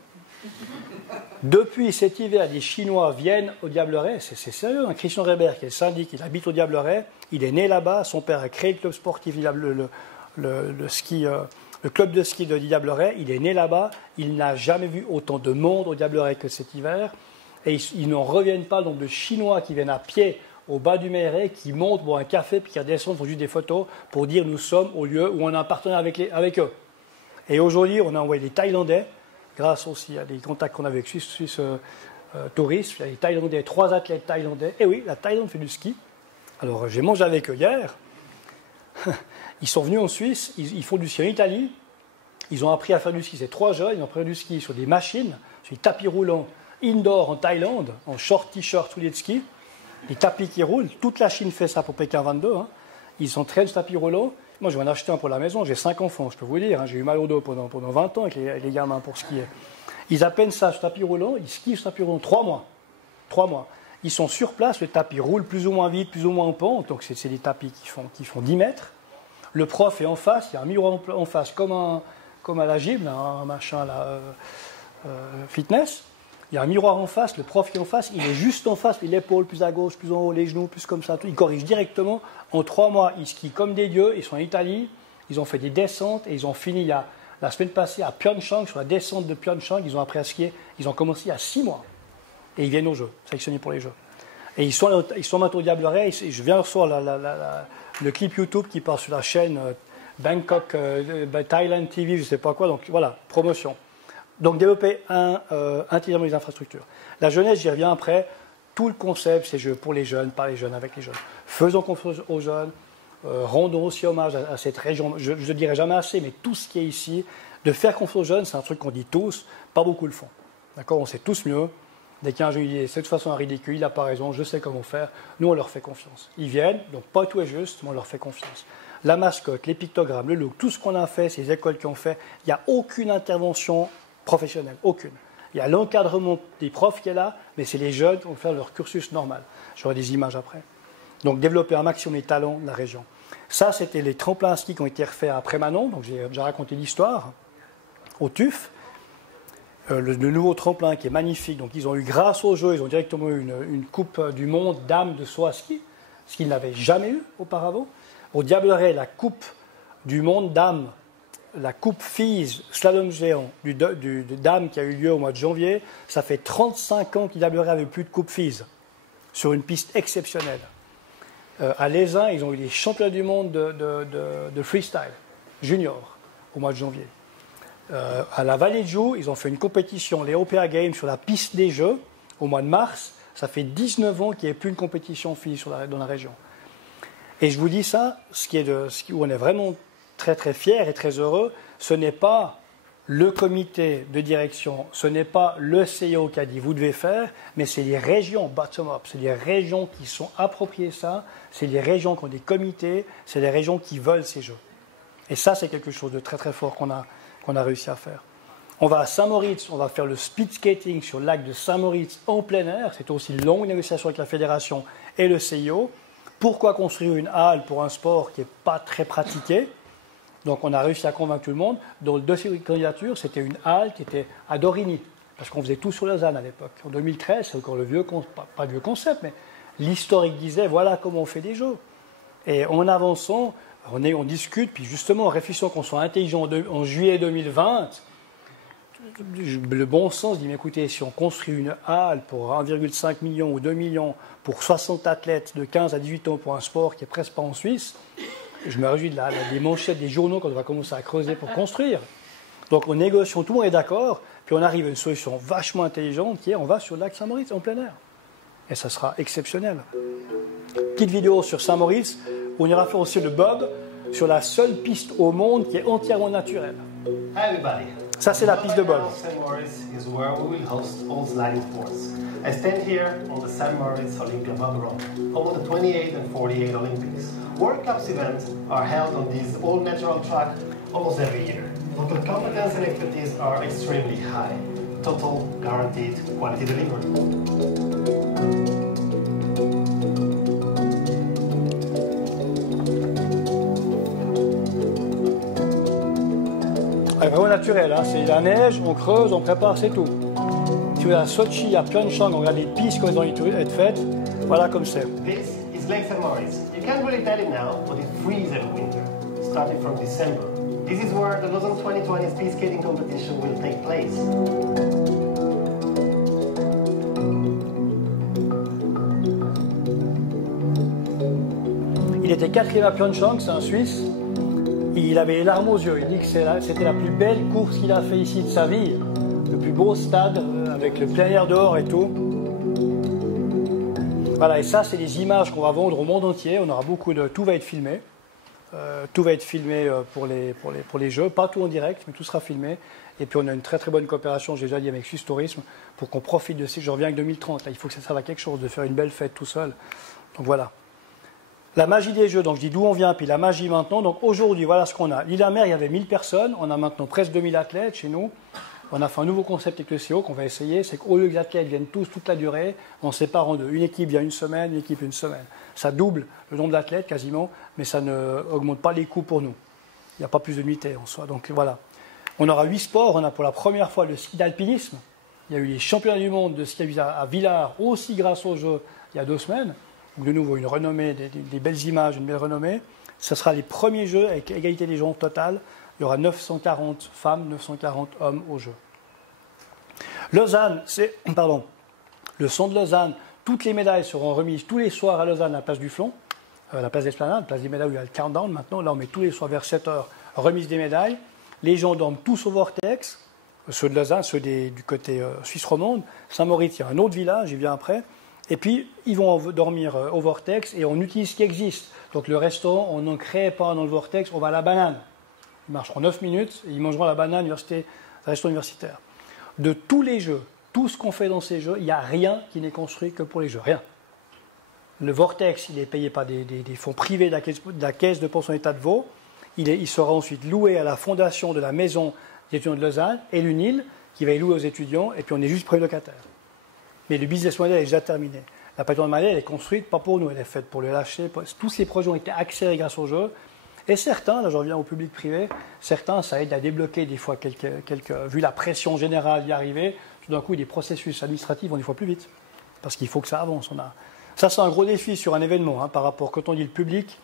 Depuis cet hiver, les Chinois viennent au Diableret, c'est sérieux. Hein. Christian Reber, qui est le syndic, il habite au Diableret, il est né là-bas, son père a créé le club sportif, le club de ski de Diableret, il est né là-bas, il n'a jamais vu autant de monde au Diableret que cet hiver, et ils n'en reviennent pas, donc de Chinois qui viennent à pied au bas du Meilleret, qui montent boire un café, puis qui redescendent, font juste des photos pour dire nous sommes au lieu où on a un partenaire avec eux. Et aujourd'hui, on a envoyé des Thaïlandais, grâce aussi à des contacts qu'on avait avec Suisse Tourisme, il y a les Thaïlandais, 3 athlètes thaïlandais. Et oui, la Thaïlande fait du ski. Alors j'ai mangé avec eux hier. Ils sont venus en Suisse, ils font du ski en Italie. Ils ont appris à faire du ski. C'est 3 jeunes, ils ont appris du ski sur des machines, sur des tapis roulants indoor en Thaïlande, en short t-shirt, souliers de ski. Des tapis qui roulent. Toute la Chine fait ça pour Pékin 22. Hein. Ils s'entraînent ce tapis roulant. Moi, je vais en acheter un pour la maison. J'ai 5 enfants, je peux vous dire. Hein. J'ai eu mal au dos pendant 20 ans avec les gamins pour skier. Ils appellent ça ce tapis roulant. Ils skient ce tapis roulant 3 mois. 3 mois. Ils sont sur place. Le tapis roule plus ou moins vite, plus ou moins en pente. Donc, c'est des tapis qui font 10 mètres. Le prof est en face. Il y a un miroir en face, comme à la gym, là, un machin là, fitness. Il y a un miroir en face. Le prof qui est en face, il est juste en face. L'épaule plus à gauche, plus en haut, les genoux, plus comme ça. Tout. Il corrige directement. En 3 mois, ils skient comme des dieux. Ils sont en Italie. Ils ont fait des descentes et ils ont fini la semaine passée à Pyeongchang, sur la descente de Pyeongchang. Ils ont appris à skier. Ils ont commencé il y a 6 mois. Et ils viennent aux Jeux, sélectionnés pour les Jeux. Et ils sont maintenant au Diableret. Je viens de recevoir le clip YouTube qui part sur la chaîne Bangkok, Thailand TV, je ne sais pas quoi. Donc voilà, promotion. Donc développer intelligemment les infrastructures. La jeunesse, j'y reviens après. Tout le concept, c'est pour les jeunes, par les jeunes, avec les jeunes. Faisons confiance aux jeunes. Rendons aussi hommage à cette région. Je ne dirai jamais assez, mais tout ce qui est ici, de faire confiance aux jeunes, c'est un truc qu'on dit tous, pas beaucoup le font. D'accord, on sait tous mieux. Dès qu'un jeune dit c'est de toute façon un ridicule, il n'a pas raison, je sais comment faire, nous on leur fait confiance. Ils viennent, donc pas tout est juste, mais on leur fait confiance. La mascotte, les pictogrammes, le look, tout ce qu'on a fait, ces écoles qui ont fait, il n'y a aucune intervention professionnelle, aucune. Il y a l'encadrement des profs qui est là, mais c'est les jeunes qui vont faire leur cursus normal. J'aurai des images après. Donc développer un maximum les talents de la région. Ça, c'était les tremplins ski qui ont été refaits après Manon, donc j'ai déjà raconté l'histoire, au TUF. Le nouveau tremplin qui est magnifique, donc ils ont eu, grâce au jeu, ils ont directement eu une coupe du monde dames de saut à ski, ce qu'ils n'avaient jamais eu auparavant. Au Diableret, la coupe du monde dames, la coupe filles slalom géant du dames qui a eu lieu au mois de janvier, ça fait 35 ans qu'il Diableret avait plus de coupe filles sur une piste exceptionnelle. À l'Aisin, ils ont eu les championnats du monde de freestyle junior au mois de janvier. À la Vallée de Joux, ils ont fait une compétition, les OPA Games, sur la piste des Jeux au mois de mars. Ça fait 19 ans qu'il n'y ait plus une compétition filles dans la région. Et je vous dis ça, où on est vraiment très très fiers et très heureux, ce n'est pas le comité de direction, ce n'est pas le CEO qui a dit vous devez faire, mais c'est les régions bottom-up, c'est les régions qui sont appropriées ça, c'est les régions qui ont des comités, c'est les régions qui veulent ces jeux. Et ça, c'est quelque chose de très très fort qu'on a réussi à faire. On va à Saint-Moritz, on va faire le speed skating sur le lac de Saint-Moritz en plein air. C'est aussi une longue négociation avec la fédération et le CIO. Pourquoi construire une halle pour un sport qui n'est pas très pratiqué? Donc on a réussi à convaincre tout le monde. Dans le dossier de candidature, c'était une halle qui était à Dorigny, parce qu'on faisait tout sur Lausanne à l'époque. En 2013, c'est encore le vieux, pas le vieux concept, mais l'historique disait voilà comment on fait des jeux. Et en avançant, on discute, puis justement en réfléchissant qu'on soit intelligent en juillet 2020, le bon sens dit mais écoutez, si on construit une halle pour 1,5 million ou 2 millions pour 60 athlètes de 15 à 18 ans pour un sport qui est presque pas en Suisse, je me réjouis des manchettes des journaux quand on va commencer à creuser pour construire. Donc on négocie, tout le monde est d'accord, puis on arrive à une solution vachement intelligente qui est on va sur le lac Saint-Moritz en plein air. Et ça sera exceptionnel. Petite vidéo sur Saint-Moritz où on ira faire aussi le bob sur la seule piste au monde qui est entièrement naturelle. Hi everybody. Ça c'est la piste de bob. St. Moritz is where we will host all sliding sports. I stand here on the St. Moritz Olympia Bob Run, home of the 28 and 48 Olympics. World Cups events are held on this all-natural track almost every year. Local competence and expertise are extremely high. Total guaranteed quality delivery. Vraiment naturel, hein. C'est la neige, on creuse, on prépare, c'est tout. Si vous êtes à Sochi, à Pyeongchang, on regarde les pistes qui ont été faites, voilà comme c'est. This is Lake St. Moritz. You can't really tell it now, but it freezes every winter, starting from December. This is where the Lausanne 2020 speed skating competition will take place. Il était 4e à Pyeongchang, c'est un Suisse. Il avait les larmes aux yeux. Il dit que c'était la plus belle course qu'il a fait ici de sa vie. Le plus beau stade, avec le plein air dehors et tout. Voilà, et ça, c'est les images qu'on va vendre au monde entier. On aura beaucoup de... Tout va être filmé. Tout va être filmé pour les jeux. Pas tout en direct, mais tout sera filmé. Et puis, on a une très très bonne coopération, j'ai déjà dit, avec Suisse Tourisme, pour qu'on profite de ces... Je reviens avec 2030. Là, il faut que ça serve à quelque chose, de faire une belle fête tout seul. Donc, voilà. La magie des jeux, donc je dis d'où on vient, puis la magie maintenant. Donc aujourd'hui, voilà ce qu'on a. L'île-à-Mer, il y avait 1000 personnes, on a maintenant presque 2000 athlètes chez nous. On a fait un nouveau concept avec le CO qu'on va essayer, c'est qu'au lieu que les athlètes viennent tous toute la durée, on sépare en deux. Une équipe vient une semaine, une équipe une semaine. Ça double le nombre d'athlètes quasiment, mais ça ne augmente pas les coûts pour nous. Il n'y a pas plus de nuitées en soi. Donc voilà. On aura 8 sports, on a pour la première fois le ski d'alpinisme. Il y a eu les championnats du monde de ski à Villars, aussi grâce aux Jeux, il y a 2 semaines. Donc de nouveau, une renommée, des belles images, une belle renommée. Ce sera les premiers Jeux avec égalité des genres totale. Il y aura 940 femmes, 940 hommes aux Jeux. Lausanne, le son de Lausanne, toutes les médailles seront remises tous les soirs à Lausanne à la place du Flon, la place d'Esplanade, la place des médailles où il y a le countdown maintenant. Là, on met tous les soirs vers 7h, remise des médailles. Les gens dorment tous au Vortex, ceux de Lausanne, ceux du côté Suisse romande. Saint-Moritz, il y a un autre village, j'y viens après. Et puis, ils vont dormir au Vortex et on utilise ce qui existe. Donc, le restaurant, on n'en crée pas dans le Vortex, on va à la banane. Ils marcheront 9 minutes et ils mangeront la banane restaurant universitaire. De tous les Jeux, Tout ce qu'on fait dans ces jeux, il n'y a rien qui n'est construit que pour les jeux, rien. Le Vortex, il est payé par des fonds privés de la caisse de pension État de Vaud. Il sera ensuite loué à la fondation de la maison des étudiants de Lausanne et l'UNIL, qui va y louer aux étudiants, et puis on est juste premier locataire. Mais le business model est déjà terminé. La plateforme de elle est construite pas pour nous, elle est faite pour le lâcher. Tous ces projets ont été accélérés grâce au jeu. Et certains, là je reviens au public privé, certains ça aide à débloquer des fois vu la pression générale d'y arriver, tout d'un coup des processus administratifs vont des fois plus vite. Parce qu'il faut que ça avance. Ça c'est un gros défi sur un événement, par rapport, quand on dit le public,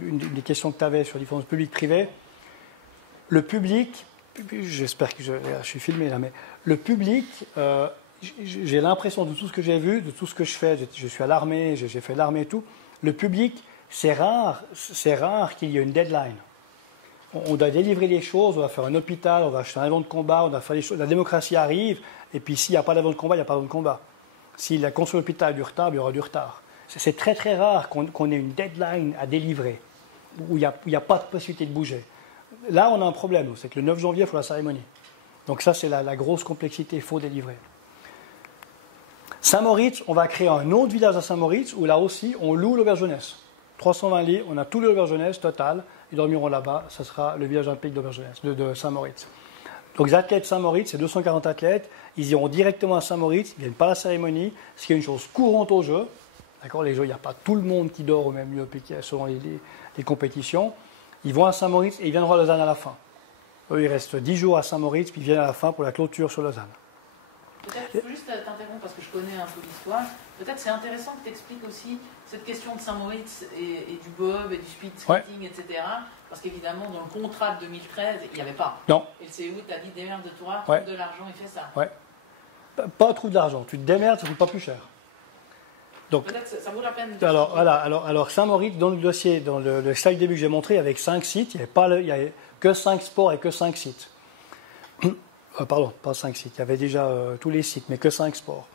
une des questions que tu avais sur la différence public-privé, le public, j'espère que je suis filmé là, mais le public, j'ai l'impression de tout ce que j'ai vu, de tout ce que je fais, je suis à l'armée, j'ai fait l'armée et tout, le public, c'est rare qu'il y ait une deadline. On doit délivrer les choses, on va faire un hôpital, on va acheter un avion de combat, on va faire les choses, la démocratie arrive, et puis s'il n'y a pas d'avion de combat, il n'y a pas d'avion de combat. Si la construction de l'hôpital a du retard, il y aura du retard. C'est très très rare qu'on ait une deadline à délivrer, où il n'y a pas de possibilité de bouger. Là, on a un problème, c'est que le 9 janvier, il faut la cérémonie. Donc ça, c'est la grosse complexité, il faut délivrer. Saint-Moritz, on va créer un autre village à Saint-Moritz, où là aussi, on loue l'auberge jeunesse. 320 lits, on a tout l'auberge jeunesse total, ils dormiront là-bas, ça sera le village olympique d'auberge jeunesse, de Saint-Moritz. Donc les athlètes Saint-Moritz, c'est 240 athlètes, ils iront directement à Saint-Moritz, ils ne viennent pas à la cérémonie, ce qui est une chose courante au jeu. D'accord, les jeux, il n'y a pas tout le monde qui dort au même lieu selon les compétitions. Ils vont à Saint-Moritz et ils viendront à Lausanne à la fin. Eux, ils restent 10 jours à Saint-Moritz, puis ils viennent à la fin pour la clôture sur Lausanne. Peut-être, il faut juste t'interrompre parce que je connais un peu l'histoire. Peut-être c'est intéressant que tu expliques aussi cette question de Saint-Moritz et du bob et du speed skating, etc. Parce qu'évidemment, dans le contrat de 2013, il n'y avait pas. Non. Et le CEU t'a dit démerde-toi, trouve de l'argent et fais ça. Ouais. Pas trouve de l'argent, tu te démerdes, ça ne coûte pas plus cher. Donc, peut-être ça vaut la peine de... Alors Saint-Moritz, dans le dossier, dans le slide début que j'ai montré, avec 5 sites, il n'y avait que 5 sports et que 5 sites. Pardon, pas 5 sites, il y avait déjà tous les sites, mais que 5 sports.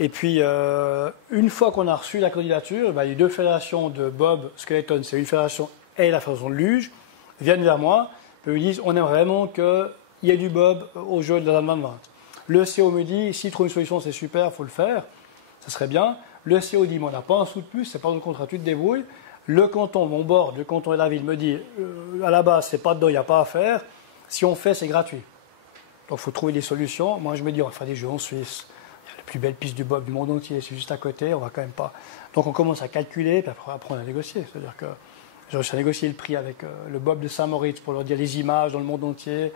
Et puis, une fois qu'on a reçu la candidature, les deux fédérations de Bob Skeleton, c'est une fédération et la fédération de luge, viennent vers moi et me disent on aimerait vraiment qu'il y ait du Bob au jeu de la 2020. Le CO me dit s'il trouve une solution, c'est super, il faut le faire, ça serait bien. Le CO dit on n'a pas un sou de plus, c'est pas dans le contrat, tu te débrouilles. Le canton, mon board, le canton et la ville me dit à la base, c'est pas dedans, il n'y a pas à faire. Si on fait, c'est gratuit. Donc il faut trouver des solutions. Moi, je me dis, on va faire des jeux en Suisse. Il y a les plus belles pistes du Bob du monde entier, c'est juste à côté, on va quand même pas. Donc on commence à calculer, puis après on a négocié. C'est-à-dire que j'ai réussi à négocier le prix avec le Bob de Saint-Moritz pour leur dire les images dans le monde entier.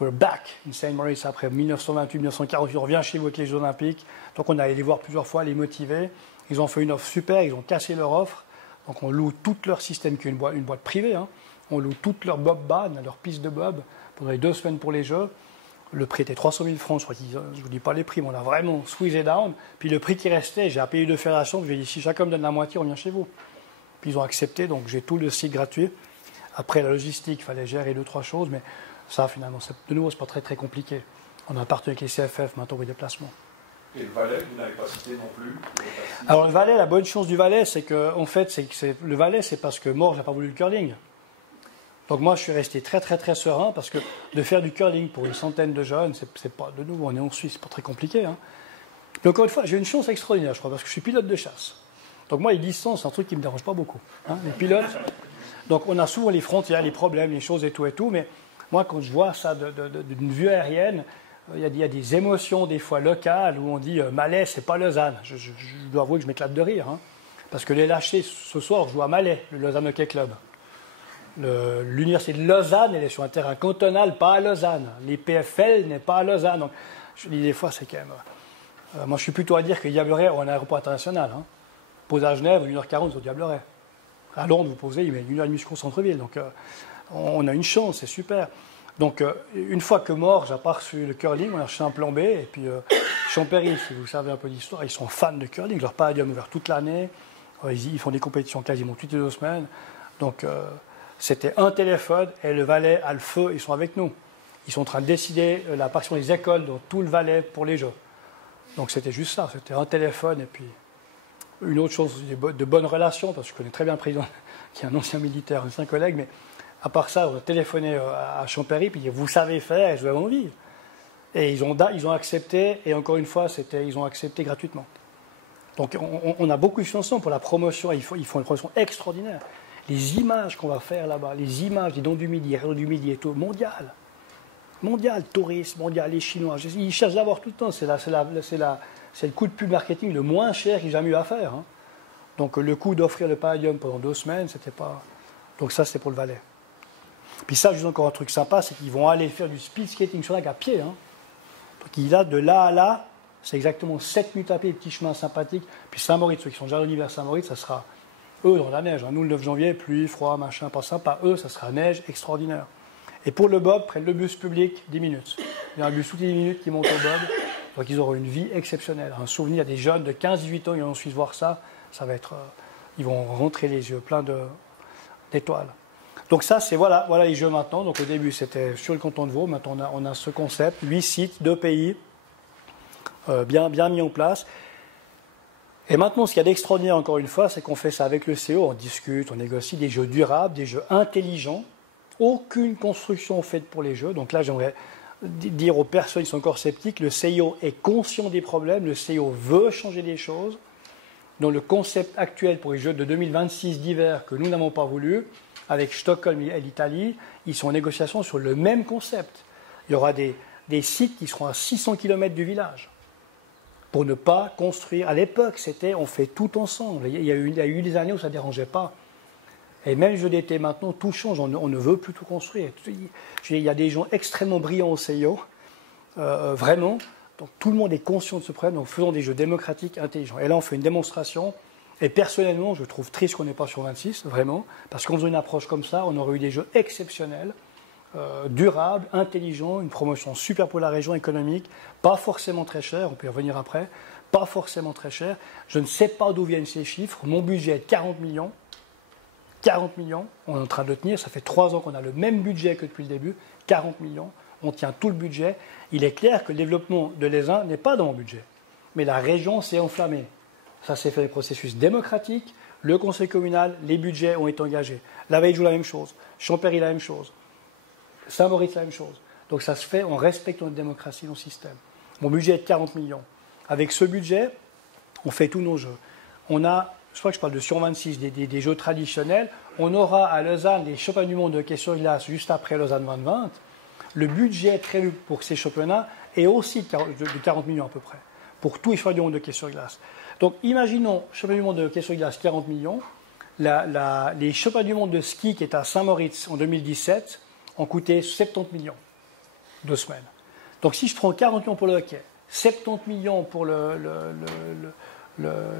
We're back in Saint-Moritz après 1928-1948, on revient chez vous avec les Jeux Olympiques. Donc on a allé les voir plusieurs fois, les motiver. Ils ont fait une offre super, ils ont cassé leur offre. Donc on loue tout leur système, qui est une boîte privée. On loue toute leur Bob ban, leur piste de Bob, pendant les 2 semaines pour les Jeux. Le prix était 300 000 francs, je ne vous dis pas les prix, mais on a vraiment squeezé down. Puis le prix qui restait, j'ai appelé les 2 fédérations, je lui ai dit si chacun me donne la moitié, on vient chez vous. Puis ils ont accepté, donc j'ai tout le site gratuit. Après la logistique, il fallait gérer 2-3 choses, mais ça finalement, de nouveau, c'est pas très très compliqué. On a un partenariat avec les CFF maintenant pour les déplacements. Et le Valais, vous n'avez pas cité non plus. Alors le Valais, la bonne chose du Valais, c'est que en fait, le Valais, c'est parce que Morges n'a pas voulu le curling. Donc moi, je suis resté très très très serein parce que de faire du curling pour une centaine de jeunes, c'est pas de nouveau, on est en Suisse, c'est pas très compliqué. Mais encore une fois, j'ai une chance extraordinaire, je crois, parce que je suis pilote de chasse. Donc moi, les distances, c'est un truc qui me dérange pas beaucoup. Les pilotes. Donc on a souvent les frontières, les problèmes, les choses et tout, mais moi, quand je vois ça d'une vue aérienne, il y a des émotions des fois locales où on dit Malais, c'est pas Lausanne. Je dois avouer que je m'éclate de rire, parce que les lâchers ce soir, je joue à Malais, le Lausanne Hockey Club. L'université de Lausanne, elle est sur un terrain cantonal, pas à Lausanne. Les PFL n'est pas à Lausanne. Donc, je dis des fois, c'est quand même. Moi, je suis plutôt à dire que Diableret a un aéroport international. Posez à Genève, 1h40 au Diableret. À Londres, vous posez, il met 1h30 jusqu'au centre-ville. Donc, on a une chance, c'est super. Donc, une fois que Morges n'a pas reçu le curling, on a reçu un plan B. Et puis, Champéry, si vous savez un peu d'histoire, ils sont fans de curling. Leur palladium est ouvert toute l'année. Ils font des compétitions quasiment toutes les 2 semaines. Donc, c'était un téléphone et le Valais a le feu, ils sont avec nous. Ils sont en train de décider la partition des écoles dans tout le Valais pour les Jeux. Donc c'était juste ça, c'était un téléphone et puis une autre chose, de bonnes relations, parce que je connais très bien le président qui est un ancien militaire, un ancien collègue, mais à part ça, on a téléphoné à Champéry puis dit, vous savez faire et je vous avez envie. Et ils ont accepté, et encore une fois, ils ont accepté gratuitement. Donc on a beaucoup de chansons pour la promotion, ils font une promotion extraordinaire. Les images qu'on va faire là-bas, les images des dons du Midi, Réseau du Midi et tout, mondial, tourisme, mondial, les Chinois, ils cherchent à l'avoir tout le temps, c'est le coup de pub marketing le moins cher qu'ils aient jamais eu à faire. Hein. Donc le coût d'offrir le Palladium pendant 2 semaines, c'était pas... Donc ça, c'est pour le Valais. Puis ça, juste encore un truc sympa, c'est qu'ils vont aller faire du speed skating sur la à pied. Hein. Donc il a de là à là, c'est exactement 7 minutes à pied, petits chemins sympathiques. Puis Saint-Moritz, ceux qui sont déjà à l'univers Saint-Moritz, ça sera, eux, dans la neige. Hein. Nous, le 9 janvier, pluie, froid, machin, pas sympa. Eux, ça sera neige extraordinaire. Et pour le bob, prennent le bus public, 10 minutes. Il y a un bus toutes les 10 minutes qui monte au bob. Donc ils auront une vie exceptionnelle. Un souvenir, il y a des jeunes de 15-18 ans, ils vont ensuite voir ça. Ça va être... ils vont rentrer les yeux pleins d'étoiles. Donc ça, c'est voilà les jeux maintenant. Donc au début, c'était sur le canton de Vaud. Maintenant, on a ce concept, 8 sites, 2 pays, bien mis en place. Et maintenant, ce qu'il y a d'extraordinaire, encore une fois, c'est qu'on fait ça avec le CO. On discute, on négocie des jeux durables, des jeux intelligents. Aucune construction faite pour les jeux. Donc là, j'aimerais dire aux personnes qui sont encore sceptiques, le CIO est conscient des problèmes, le CIO veut changer les choses. Dans le concept actuel pour les Jeux de 2026 d'hiver que nous n'avons pas voulu, avec Stockholm et l'Italie, ils sont en négociation sur le même concept. Il y aura des sites qui seront à 600 km du village pour ne pas construire. À l'époque, c'était on fait tout ensemble. Il y a eu des années où ça ne dérangeait pas. Et même les Jeux d'été maintenant, tout change, on ne veut plus tout construire. Il y a des gens extrêmement brillants au CIO, vraiment. Donc tout le monde est conscient de ce problème, donc faisons des jeux démocratiques, intelligents. Et là, on fait une démonstration. Et personnellement, je trouve triste qu'on n'ait pas sur 26, vraiment, parce qu'en faisant une approche comme ça, on aurait eu des jeux exceptionnels, durables, intelligents, une promotion super pour la région économique, pas forcément très cher, on peut y revenir après, pas forcément très cher. Je ne sais pas d'où viennent ces chiffres. Mon budget est 40 millions. 40 millions, on est en train de le tenir, ça fait 3 ans qu'on a le même budget que depuis le début, 40 millions, on tient tout le budget. Il est clair que le développement de l'ESIN n'est pas dans mon budget, mais la région s'est enflammée. Ça s'est fait des processus démocratiques, le conseil communal, les budgets ont été engagés. La Veille joue la même chose, Champéry la même chose, Saint-Moritz la même chose. Donc ça se fait en respectant notre démocratie, notre système. Mon budget est de 40 millions. Avec ce budget, on fait tous nos jeux. On a, je crois que je parle de sur 26, des jeux traditionnels. On aura à Lausanne les championnats du monde de hockey sur glace juste après Lausanne 2020. Le budget prévu pour ces championnats est aussi de 40 millions à peu près, pour tous les championnats du monde de hockey sur glace. Donc imaginons, championnat du monde de hockey sur glace, 40 millions. Les championnats du monde de ski qui étaient à Saint-Moritz en 2017 ont coûté 70 millions, 2 semaines. Donc si je prends 40 millions pour le hockey, 70 millions pour les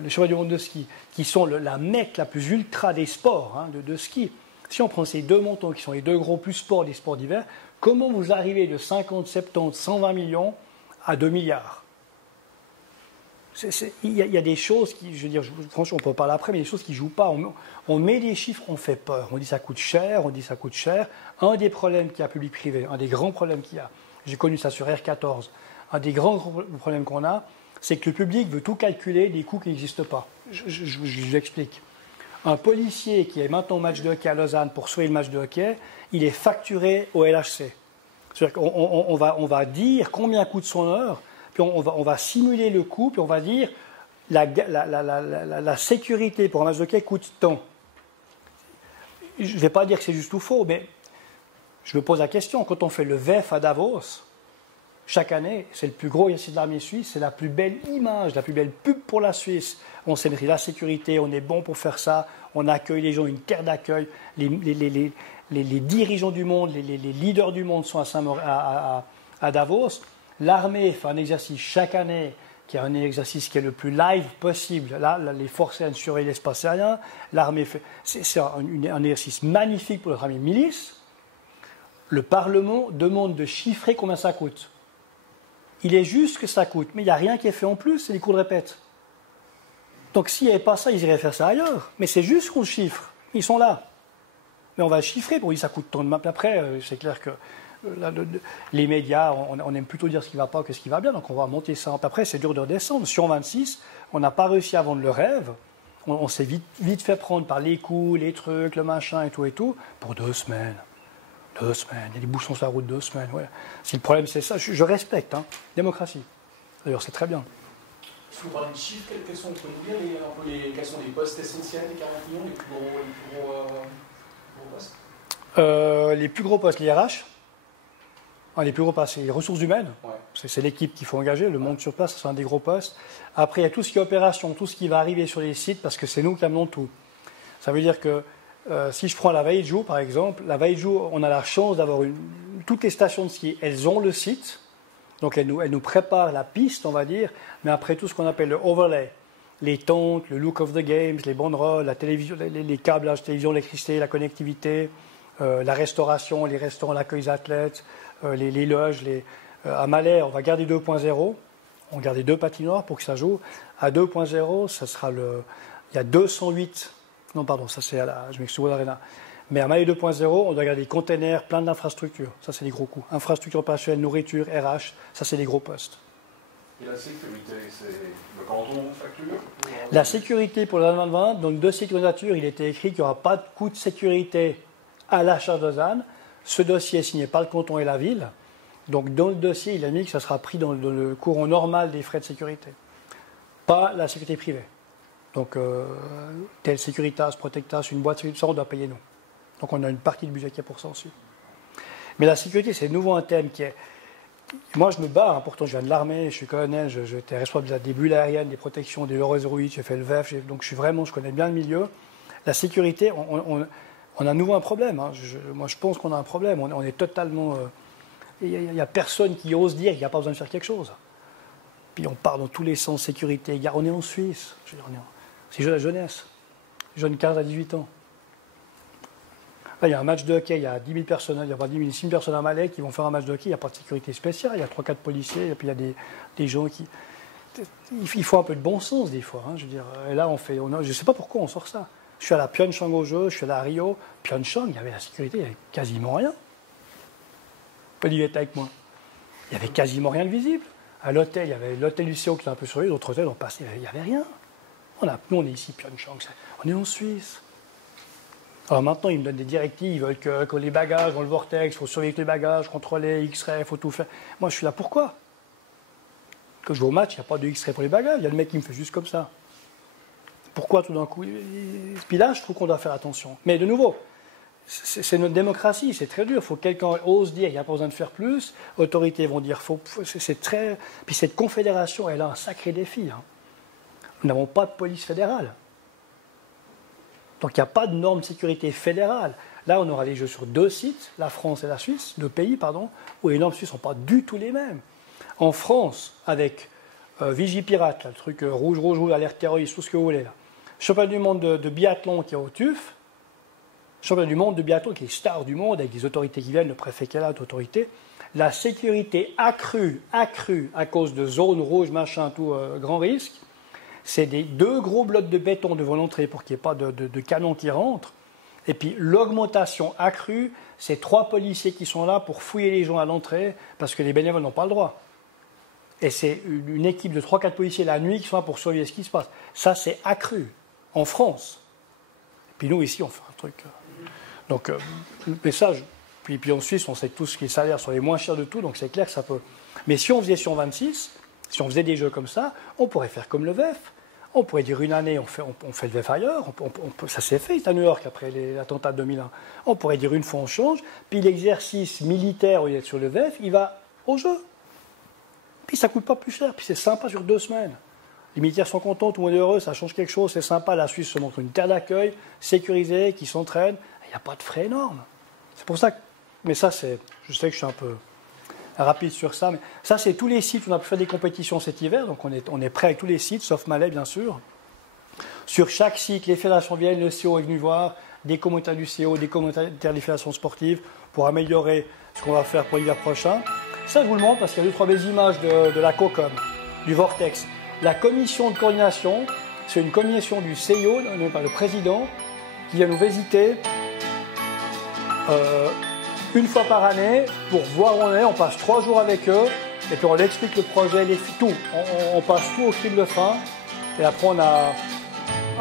championnats du monde de ski, qui sont la mecque la plus ultra des sports hein, de ski. Si on prend ces deux montants qui sont les deux gros plus sports des sports d'hiver, comment vous arrivez de 50, 70, 120 millions à 2 milliards? Il y a des choses qui, je veux dire, franchement, on peut parler après, mais il y a des choses qui ne jouent pas. On met des chiffres, on fait peur. On dit ça coûte cher, on dit ça coûte cher. Un des problèmes qu'il y a public-privé, un des grands problèmes qu'il y a, j'ai connu ça sur R14, un des grands problèmes qu'on a, c'est que le public veut tout calculer des coûts qui n'existent pas. Je vous explique. Un policier qui est maintenant au match de hockey à Lausanne pour sauver le match de hockey, il est facturé au LHC. C'est-à-dire qu'on va dire combien coûte son heure, puis on va simuler le coût, puis on va dire la sécurité pour un match de hockey coûte tant. Je ne vais pas dire que c'est juste ou faux, mais je me pose la question. Quand on fait le VEF à Davos, chaque année, c'est le plus gros exercice de l'armée suisse, c'est la plus belle image, la plus belle pub pour la Suisse. On sait mettre la sécurité, on est bon pour faire ça, on accueille les gens, une terre d'accueil. Les dirigeants du monde, les leaders du monde sont à Davos. L'armée fait un exercice chaque année, qui est un exercice qui est le plus live possible. Là, les forces aériennes surveillent l'espace aérien. L'armée fait. C'est un exercice magnifique pour notre ami milice. Le Parlement demande de chiffrer combien ça coûte. Il est juste que ça coûte, mais il n'y a rien qui est fait en plus, c'est les cours de répète. Donc s'il n'y avait pas ça, ils iraient faire ça ailleurs. Mais c'est juste qu'on chiffre. Ils sont là. Mais on va chiffrer pour dire ça coûte tant de maps. Après, c'est clair que les médias, on aime plutôt dire ce qui ne va pas que ce qui va bien. Donc on va monter ça. Après, c'est dur de redescendre. Sur 26, on n'a pas réussi à vendre le rêve. On s'est vite fait prendre par les coûts, les trucs, le machin et tout, pour 2 semaines. 2 semaines, il y a des bouchons sur la route 2 semaines. Ouais. Si le problème c'est ça, je respecte, hein. Démocratie. D'ailleurs, c'est très bien. Si vous parlez de chiffres, quels sont, vous pouvez nous dire quels sont les postes essentiels des 40 millions, les plus gros postes les plus gros postes, les RH. Les plus gros postes, c'est les ressources humaines. Ouais. C'est l'équipe qu'il faut engager, le monde sur place, c'est un des gros postes. Après, il y a tout ce qui est opération, tout ce qui va arriver sur les sites, parce que c'est nous qui amenons tout. Ça veut dire que si je prends la Vaidjou, par exemple, la Vaidjou, on a la chance d'avoir toutes les stations de ski, elles ont le site. Donc elles nous préparent la piste, on va dire, mais après tout ce qu'on appelle le overlay, les tentes, le look of the games, les banderoles, la télévision, les câblages, télévision, l'électricité, la connectivité, la restauration, les restaurants, l'accueil des athlètes, les loges. À Malais, on va garder 2.0, on va garder 2 patinoires pour que ça joue. À 2.0, ça sera il y a 208, non pardon, ça c'est je m'excuse à l'Arena. Mais à Malais 2.0, on doit garder des containers, plein d'infrastructures. Ça, c'est des gros coûts. Infrastructure opérationnelle, nourriture, RH, ça, c'est des gros postes. Et la sécurité, c'est le canton facture La sécurité pour le 2020, dans le dossier de candidature, il était écrit qu'il n'y aura pas de coût de sécurité à la charge de Lausanne. Ce dossier est signé par le canton et la ville. Donc, dans le dossier, il a mis que ça sera pris dans le courant normal des frais de sécurité. Pas la sécurité privée. Donc, tel Securitas, Protectas, une boîte, ça, on doit payer nous. Donc on a une partie du budget qui est pour ça aussi. Mais la sécurité, c'est de nouveau un thème qui est... Moi, je me bats, hein, pourtant je viens de l'armée, je suis colonel, j'étais responsable des bulles aériennes, des protections, des Euro 08, j'ai fait le VEF, donc je connais bien le milieu. La sécurité, on a à nouveau un problème. Hein. Moi, je pense qu'on a un problème. On est totalement... Il n'y a personne qui ose dire qu'il n'y a pas besoin de faire quelque chose. Puis on part dans tous les sens, sécurité, on est en Suisse. C'est la jeunesse. Jeunes 15 à 18 ans. Là, il y a un match de hockey, il y a 10 000 personnes, il y a pas 10 000, 6 000 personnes à Malais qui vont faire un match de hockey, il n'y a pas de sécurité spéciale, il y a 3-4 policiers, et puis il y a des gens qui... Il faut un peu de bon sens des fois, hein, je veux dire. Et là, je ne sais pas pourquoi on sort ça. Je suis allé à Pyeongchang au jeu, je suis allé à Rio. Pyeongchang, il y avait la sécurité, il n'y avait quasiment rien. Olivier était avec moi. Il n'y avait quasiment rien de visible. À l'hôtel, il y avait l'hôtel du CO qui était un peu surveillé, d'autres hôtels, on passait, il n'y avait rien. Nous, on est ici, Pyeongchang, on est en Suisse. Alors maintenant, ils me donnent des directives, ils veulent que les bagages dans le vortex, il faut surveiller les bagages, contrôler, X-ray, il faut tout faire. Moi, je suis là, pourquoi? Que je vais au match, il n'y a pas de X-ray pour les bagages, il y a le mec qui me fait juste comme ça. Pourquoi tout d'un coup? Puis là, je trouve qu'on doit faire attention. Mais de nouveau, c'est notre démocratie, c'est très dur. Il faut que quelqu'un ose dire, il n'y a pas besoin de faire plus. Autorités vont dire, c'est très... Puis cette confédération, elle a un sacré défi. Hein. Nous n'avons pas de police fédérale. Donc il n'y a pas de normes de sécurité fédérale. Là, on aura les jeux sur 2 sites, la France et la Suisse, 2 pays, pardon, où les normes suisses ne sont pas du tout les mêmes. En France, avec Vigipirate, le truc rouge, alerte terroriste, tout ce que vous voulez là. Championnat du monde de biathlon qui est au TUF, championnat du monde de biathlon qui est star du monde, avec des autorités qui viennent, le préfet qui est là, d'autorités. La sécurité accrue à cause de zones rouges, machin, tout grand risque. C'est 2 gros blocs de béton devant l'entrée pour qu'il n'y ait pas de canon qui rentre. Et puis l'augmentation accrue, c'est 3 policiers qui sont là pour fouiller les gens à l'entrée parce que les bénévoles n'ont pas le droit. Et c'est une équipe de 3-4 policiers la nuit qui sont là pour surveiller ce qui se passe. Ça, c'est accru en France. Et puis nous, ici, on fait un truc. Donc, le message. Puis en Suisse, on sait tous que les salaires sont les moins chers de tout, donc c'est clair que ça peut. Mais si on faisait sur 26, si on faisait des jeux comme ça, on pourrait faire comme le VEF. On pourrait dire une année, on fait le VEF ailleurs. Ça s'est fait à New York après l'attentat de 2001. On pourrait dire une fois on change, puis l'exercice militaire, au lieu d'être sur le VEF, il va au jeu. Puis ça ne coûte pas plus cher, puis c'est sympa sur 2 semaines. Les militaires sont contents, tout le monde est heureux, ça change quelque chose, c'est sympa. La Suisse se montre une terre d'accueil, sécurisée, qui s'entraîne. Il n'y a pas de frais énormes. C'est pour ça que... Mais ça, je sais que je suis un peu rapide sur ça, mais ça, c'est tous les sites où on a pu faire des compétitions cet hiver, donc on est prêt avec tous les sites, sauf Malais, bien sûr. Sur chaque site, les fédérations viennent, le CO est venu voir, des commentaires du CO, des commentaires des fédérations sportives, pour améliorer ce qu'on va faire pour l'hiver prochain. Ça, je vous le montre parce qu'il y a 2-3 belles images de la COCOM, du Vortex. La commission de coordination, c'est une commission du CIO, par le président, qui vient nous visiter une fois par année pour voir où on est. On passe 3 jours avec eux et puis on leur explique le projet, tout. On passe tout au fil de fin et après on a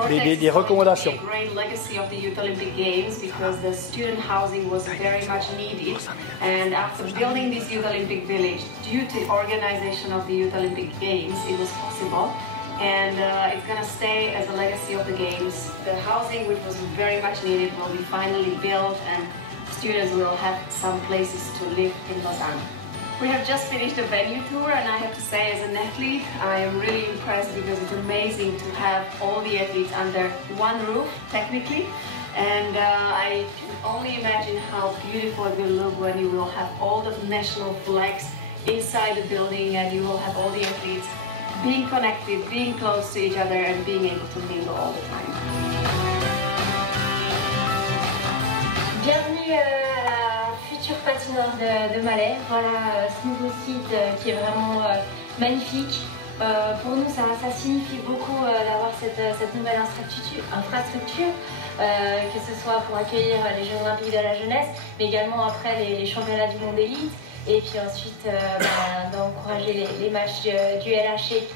des recommandations. A great legacy of the Youth Olympic Games because the student housing was very much needed, and after building this Youth Olympic Village, due to organization of the Youth Olympic Games, it was possible, and it's going to stay as a legacy of the Games. The housing, which was very much needed, will be finally built, and students will have some places to live in Lausanne. We have just finished a venue tour, and I have to say, as an athlete, I am really impressed because it's amazing to have all the athletes under one roof, technically. And I can only imagine how beautiful it will look when you will have all the national flags inside the building, and you will have all the athletes being connected, being close to each other, and being able to mingle all the time. Bienvenue à la future patinoire de Malais. Voilà ce nouveau site qui est vraiment magnifique. Pour nous, ça signifie beaucoup d'avoir cette nouvelle infrastructure, que ce soit pour accueillir les Jeux Olympiques de la jeunesse, mais également après les championnats du monde élite. Et puis ensuite, d'encourager les matchs du LHC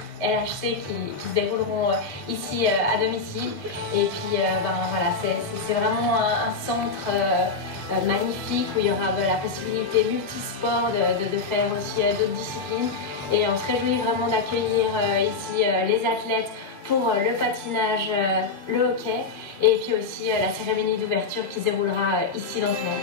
qui se dérouleront ici à domicile. Et puis, voilà, c'est vraiment un centre magnifique où il y aura la possibilité multisport de faire aussi d'autres disciplines. Et on se réjouit vraiment d'accueillir ici les athlètes pour le patinage, le hockey, et puis aussi la cérémonie d'ouverture qui se déroulera ici dans Toulon.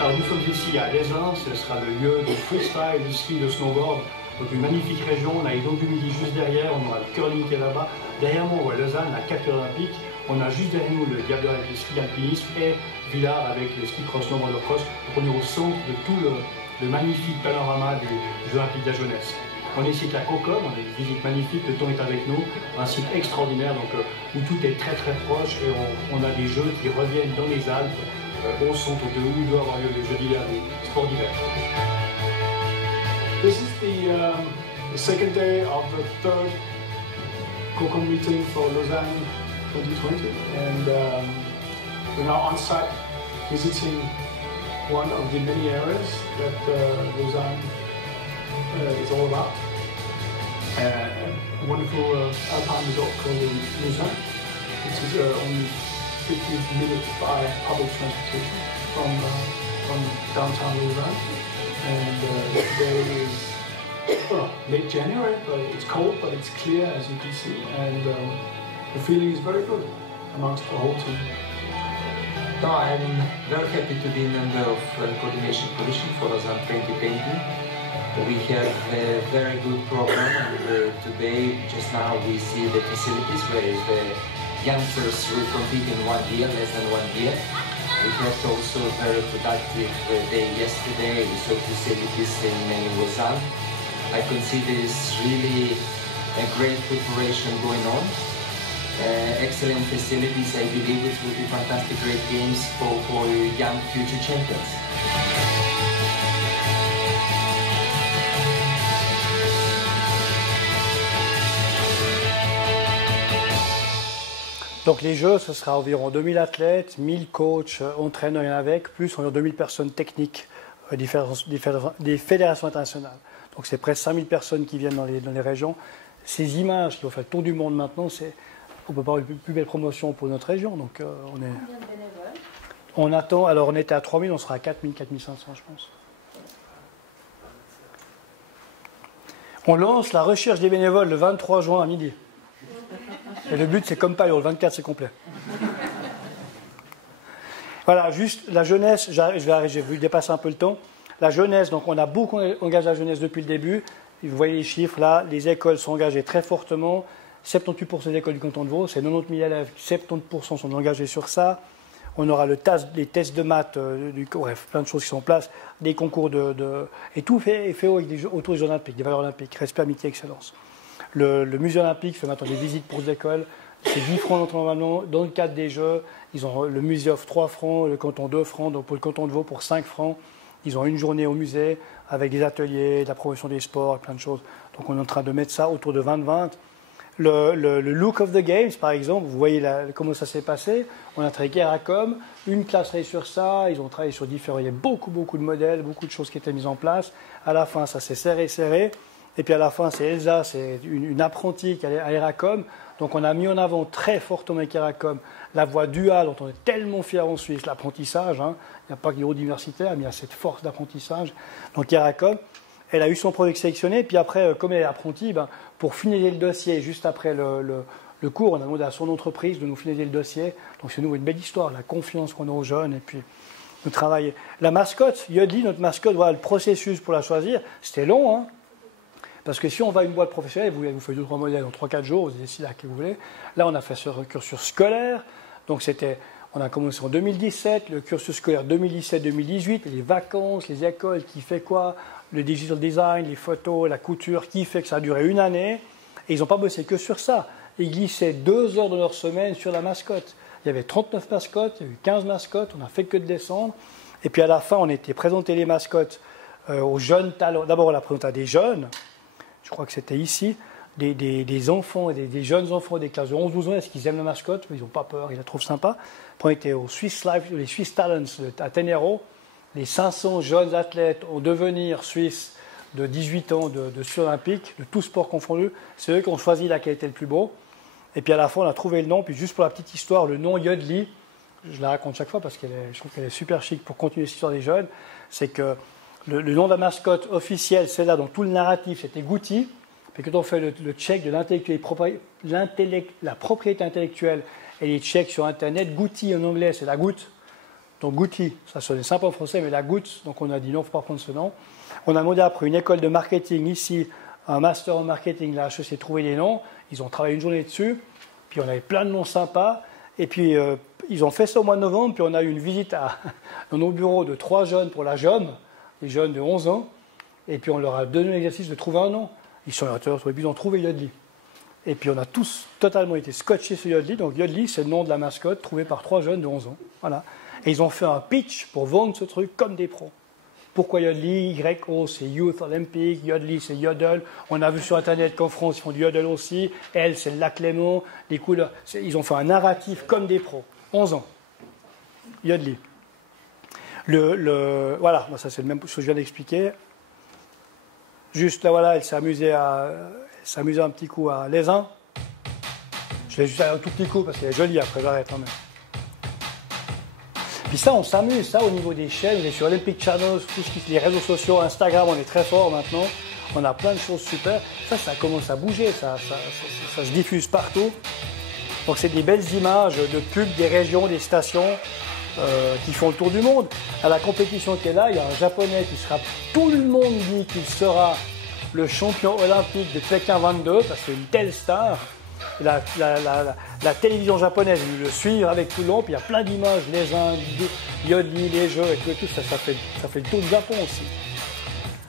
Alors nous sommes ici à Lausanne, ce sera le lieu de freestyle, de ski, de snowboard. Donc une magnifique région, on a les Dômes du Midi juste derrière, on aura le curling qui est là-bas. Derrière moi, on voit Lausanne, la capitale olympique. On a juste derrière nous le Diable avec le ski alpinisme et Villars avec le ski cross, snowboard cross. Donc on est au centre de tout le magnifique panorama des Jeux Olympiques de la jeunesse. On est ici avec la Concorde, on a une visite magnifique, le temps est avec nous, un site extraordinaire donc, où tout est très très proche et on a des jeux qui reviennent dans les Alpes. Au centre de où doit avoir lieu les Jeux d'hiver, les sports d'hiver. This is the second day of the third COCOM meeting for Lausanne 2020, and we're now on site visiting one of the many areas that Lausanne is all about. A wonderful alpine resort called Lausanne, which is only 50 minutes by public transportation from downtown Lausanne. And today is late January, but it's cold, but it's clear as you can see, and the feeling is very good amongst the whole team. No, I'm very happy to be a member of Coordination Commission for Lausanne 2020. We have a very good program, and today, just now, we see the facilities where the youngsters will compete in 1 year, less than 1 year. We had also a very productive day yesterday. We saw facilities in Lausanne. I consider it's really a great preparation going on. Excellent facilities. I believe it will be fantastic, great games for young future champions. Donc les Jeux, ce sera environ 2000 athlètes, 1000 coachs, entraîneurs et avec, plus environ 2000 personnes techniques des fédérations internationales. Donc c'est presque 5000 personnes qui viennent dans les régions. Ces images qui vont faire le tour du monde maintenant, on ne peut pas avoir une plus belle promotion pour notre région. Donc Combien de bénévoles? On attend, alors on était à 3000, on sera à 4000, 4500 je pense. On lance la recherche des bénévoles le 23 juin à midi. Et le but, c'est comme Paillot, le 24, c'est complet. Voilà, juste la jeunesse, j'ai vu dépasser un peu le temps. La jeunesse, donc on a beaucoup engagé la jeunesse depuis le début. Vous voyez les chiffres là, les écoles sont engagées très fortement. 78% des écoles du canton de Vaud, c'est 90 000 élèves, 70% sont engagés sur ça. On aura les tests de maths, bref, plein de choses qui sont en place, des concours et tout fait autour des Jeux Olympiques, des valeurs olympiques, respect, amitié, excellence. Le musée olympique fait maintenant des visites pour les écoles. C'est 10 francs normalement dans le cadre des Jeux. Ils ont, le musée offre 3 francs, le canton 2 francs, donc pour le canton de Vaud pour 5 francs. Ils ont une journée au musée avec des ateliers, de la promotion des sports, plein de choses. Donc on est en train de mettre ça autour de 20-20. Le look of the games, par exemple, vous voyez comment ça s'est passé. On a travaillé avec Eracom, une classe travaillé sur ça, ils ont travaillé sur différents, il y a beaucoup de modèles, beaucoup de choses qui étaient mises en place. À la fin, ça s'est serré. Et puis à la fin, c'est Elsa, c'est une apprentie qui est à Eracom. Donc on a mis en avant très fortement avec Eracom la voie duale dont on est tellement fiers en Suisse, l'apprentissage. Hein. Il n'y a pas que les universitaires, mais il y a cette force d'apprentissage. Donc Eracom, elle a eu son projet sélectionné. Puis après, comme elle est apprentie, pour finaliser le dossier, juste après le cours, on a demandé à son entreprise de nous finaliser le dossier. Donc c'est nous une belle histoire, la confiance qu'on a aux jeunes. Et puis nous travailler. La mascotte, Yodli, notre mascotte, voilà le processus pour la choisir. C'était long, hein. Parce que si on va à une boîte professionnelle, vous faites 2 ou 3 modèles en 3-4 jours, vous décidez à qui vous voulez. Là, on a fait ce cursus scolaire. Donc, on a commencé en 2017, le cursus scolaire 2017-2018, les vacances, les écoles, qui fait quoi, le digital design, les photos, la couture, qui fait que ça a duré 1 année. Et ils n'ont pas bossé que sur ça. Ils glissaient 2 heures de leur semaine sur la mascotte. Il y avait 39 mascottes, il y a eu 15 mascottes, on n'a fait que de descendre. Et puis à la fin, on était présenté les mascottes aux jeunes talents. D'abord, on l'a présenté à des jeunes. Je crois que c'était ici, des enfants, des jeunes enfants des classes de 11-12 ans, est-ce qu'ils aiment la mascotte? Ils n'ont pas peur, ils la trouvent sympa. Après, on était au Swiss Life, les Swiss Talents à Tenero, les 500 jeunes athlètes en devenir suisses de 18 ans de surolympique, de tout sport confondu. C'est eux qui ont choisi laquelle était le plus beau. Et puis à la fin, on a trouvé le nom. Puis juste pour la petite histoire, le nom Yodli, je la raconte chaque fois parce que je trouve qu'elle est super chic pour continuer l'histoire des jeunes, c'est que le nom de la mascotte officielle, c'est là, dans tout le narratif, c'était Goutti. Puis quand on fait le check de la propriété intellectuelle et les checks sur Internet, Goutti en anglais, c'est la goutte. Donc Goutti, ça sonnait simple en français, mais la goutte, donc on a dit non, il ne faut pas prendre ce nom. On a demandé après une école de marketing ici, un master en marketing, la HEC, trouver les noms. Ils ont travaillé une journée dessus, puis on avait plein de noms sympas. Et puis ils ont fait ça au mois de novembre, puis on a eu une visite dans nos bureaux de 3 jeunes pour la JOM, des jeunes de 11 ans, et puis on leur a donné l'exercice de trouver un nom. Ils sont et puis ils ont trouvé Yodli. Et puis on a tous totalement été scotchés sur Yodli. Donc Yodli, c'est le nom de la mascotte trouvé par 3 jeunes de 11 ans. Voilà. Et ils ont fait un pitch pour vendre ce truc comme des pros. Pourquoi Yodli? YO, c'est Youth Olympic. Yodli, c'est Yodel. On a vu sur Internet qu'en France, ils font du Yodel aussi. Elle, c'est le lac Léman. Les couleurs. Ils ont fait un narratif comme des pros. 11 ans. Yodli. Voilà, ça c'est le même chose que je viens d'expliquer. Juste là, voilà, elle s'est amusée un petit coup à l'aisin. Je l'ai juste un tout petit coup parce qu'elle est jolie, après j'arrête quand même. Puis ça, on s'amuse, ça au niveau des chaînes, on est sur Olympic Channel, tout ce qui est les réseaux sociaux, Instagram, on est très fort maintenant. On a plein de choses super. Ça commence à bouger, ça se diffuse partout. Donc c'est des belles images de pubs des régions, des stations. Qui font le tour du monde. À la compétition qui est là, il y a un japonais qui sera, tout le monde dit qu'il sera le champion olympique de Pékin 22 parce que c'est une telle star. La télévision japonaise veut le suivre avec tout le long, puis il y a plein d'images, les Indes, Yodli, les jeux et tout, ça fait le tour du Japon aussi.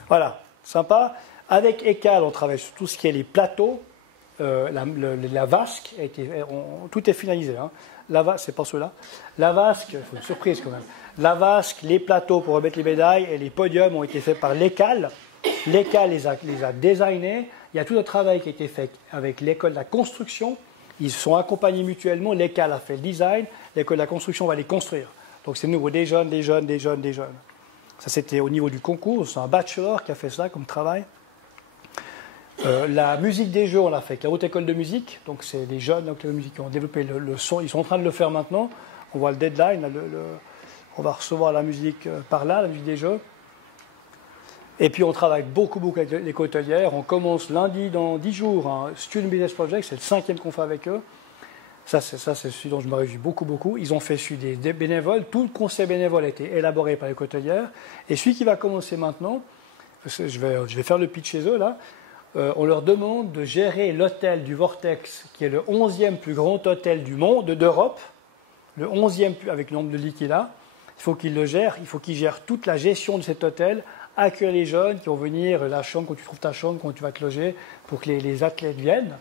Voilà, sympa. Avec ECAL, on travaille sur tout ce qui est les plateaux. La vasque, tout est finalisé. Hein. C'est pas ceux-là. La vasque, c'est une surprise quand même. La vasque, les plateaux pour remettre les médailles et les podiums ont été faits par l'ECAL. L'ECAL les a designés. Il y a tout un travail qui a été fait avec l'école de la construction. Ils sont accompagnés mutuellement. L'ECAL a fait le design. L'école de la construction va les construire. Donc c'est nouveau, des jeunes. Ça c'était au niveau du concours. C'est un bachelor qui a fait ça comme travail. La musique des jeux, on l'a fait avec la Haute École de Musique. Donc, c'est des jeunes de musique qui ont développé le son. Ils sont en train de le faire maintenant. On voit le deadline. On va recevoir la musique par là, la musique des jeux. Et puis, on travaille beaucoup avec les hôtelières. On commence lundi, dans 10 jours, un Student Business Project. C'est le 5e qu'on fait avec eux. Ça, c'est celui dont je me réjouis beaucoup. Ils ont fait celui des bénévoles. Tout le conseil bénévole a été élaboré par les hôtelières. Et celui qui va commencer maintenant, je vais faire le pitch chez eux, là. On leur demande de gérer l'hôtel du Vortex, qui est le 11e plus grand hôtel du monde, d'Europe, le 11e avec le nombre de lits qu'il a. Il faut qu'ils le gèrent, il faut qu'ils gèrent toute la gestion de cet hôtel, accueillir les jeunes qui vont venir, la chambre, quand tu trouves ta chambre, quand tu vas te loger, pour que les athlètes viennent.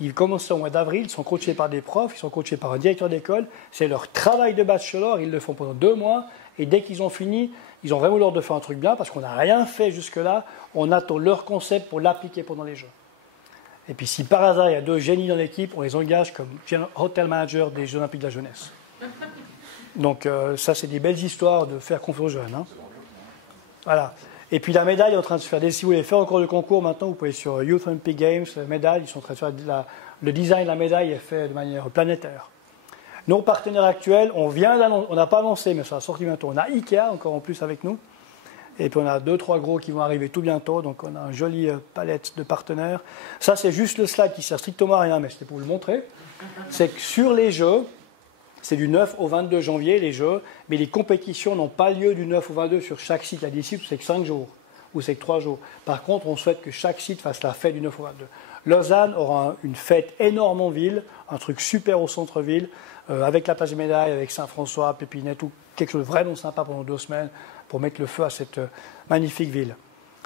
Ils commencent au mois d'avril, ils sont coachés par des profs, ils sont coachés par un directeur d'école. C'est leur travail de bachelor, ils le font pendant 2 mois, et dès qu'ils ont fini, ils ont vraiment l'ordre de faire un truc bien parce qu'on n'a rien fait jusque-là. On attend leur concept pour l'appliquer pendant les Jeux. Et puis si par hasard il y a 2 génies dans l'équipe, on les engage comme hotel manager des Jeux Olympiques de la jeunesse. Donc ça, c'est des belles histoires de faire confiance aux jeunes. Hein. Voilà. Et puis la médaille est en train de se faire. Si vous voulez faire encore le concours maintenant, vous pouvez sur Youth Olympic Games, la médaille, ils sont en train de faire le design de la médaille est fait de manière planétaire. Nos partenaires actuels, on n'a pas annoncé, mais ça va sortir bientôt. On a Ikea encore en plus avec nous. Et puis on a 2-3 gros qui vont arriver tout bientôt. Donc on a une jolie palette de partenaires. Ça, c'est juste le slide qui sert strictement à rien, mais c'était pour vous le montrer. C'est que sur les jeux, c'est du 9 au 22 janvier les jeux, mais les compétitions n'ont pas lieu du 9 au 22 sur chaque site. Il y a des sites où c'est que 5 jours, ou c'est que 3 jours. Par contre, on souhaite que chaque site fasse la fête du 9 au 22. Lausanne aura une fête énorme en ville, un truc super au centre-ville, avec la place des médailles, avec Saint-François, Pépinette, ou quelque chose de vraiment sympa pendant 2 semaines pour mettre le feu à cette magnifique ville.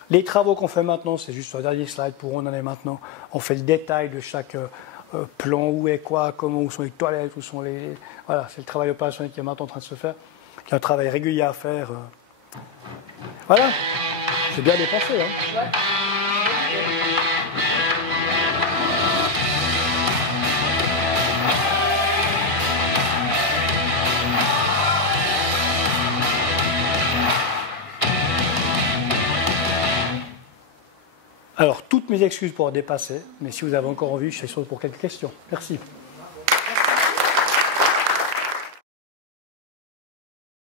Les travaux qu'on fait maintenant, c'est juste le dernier slide pour où on en est maintenant. On fait le détail de chaque plan, où est quoi, comment, où sont les toilettes, où sont les... Voilà, c'est le travail opérationnel qui est maintenant en train de se faire. Il y a un travail régulier à faire. Voilà, c'est bien dépensé. Hein. Ouais. Alors, toutes mes excuses pour dépasser, mais si vous avez encore envie, je suis sûr pour quelques questions. Merci.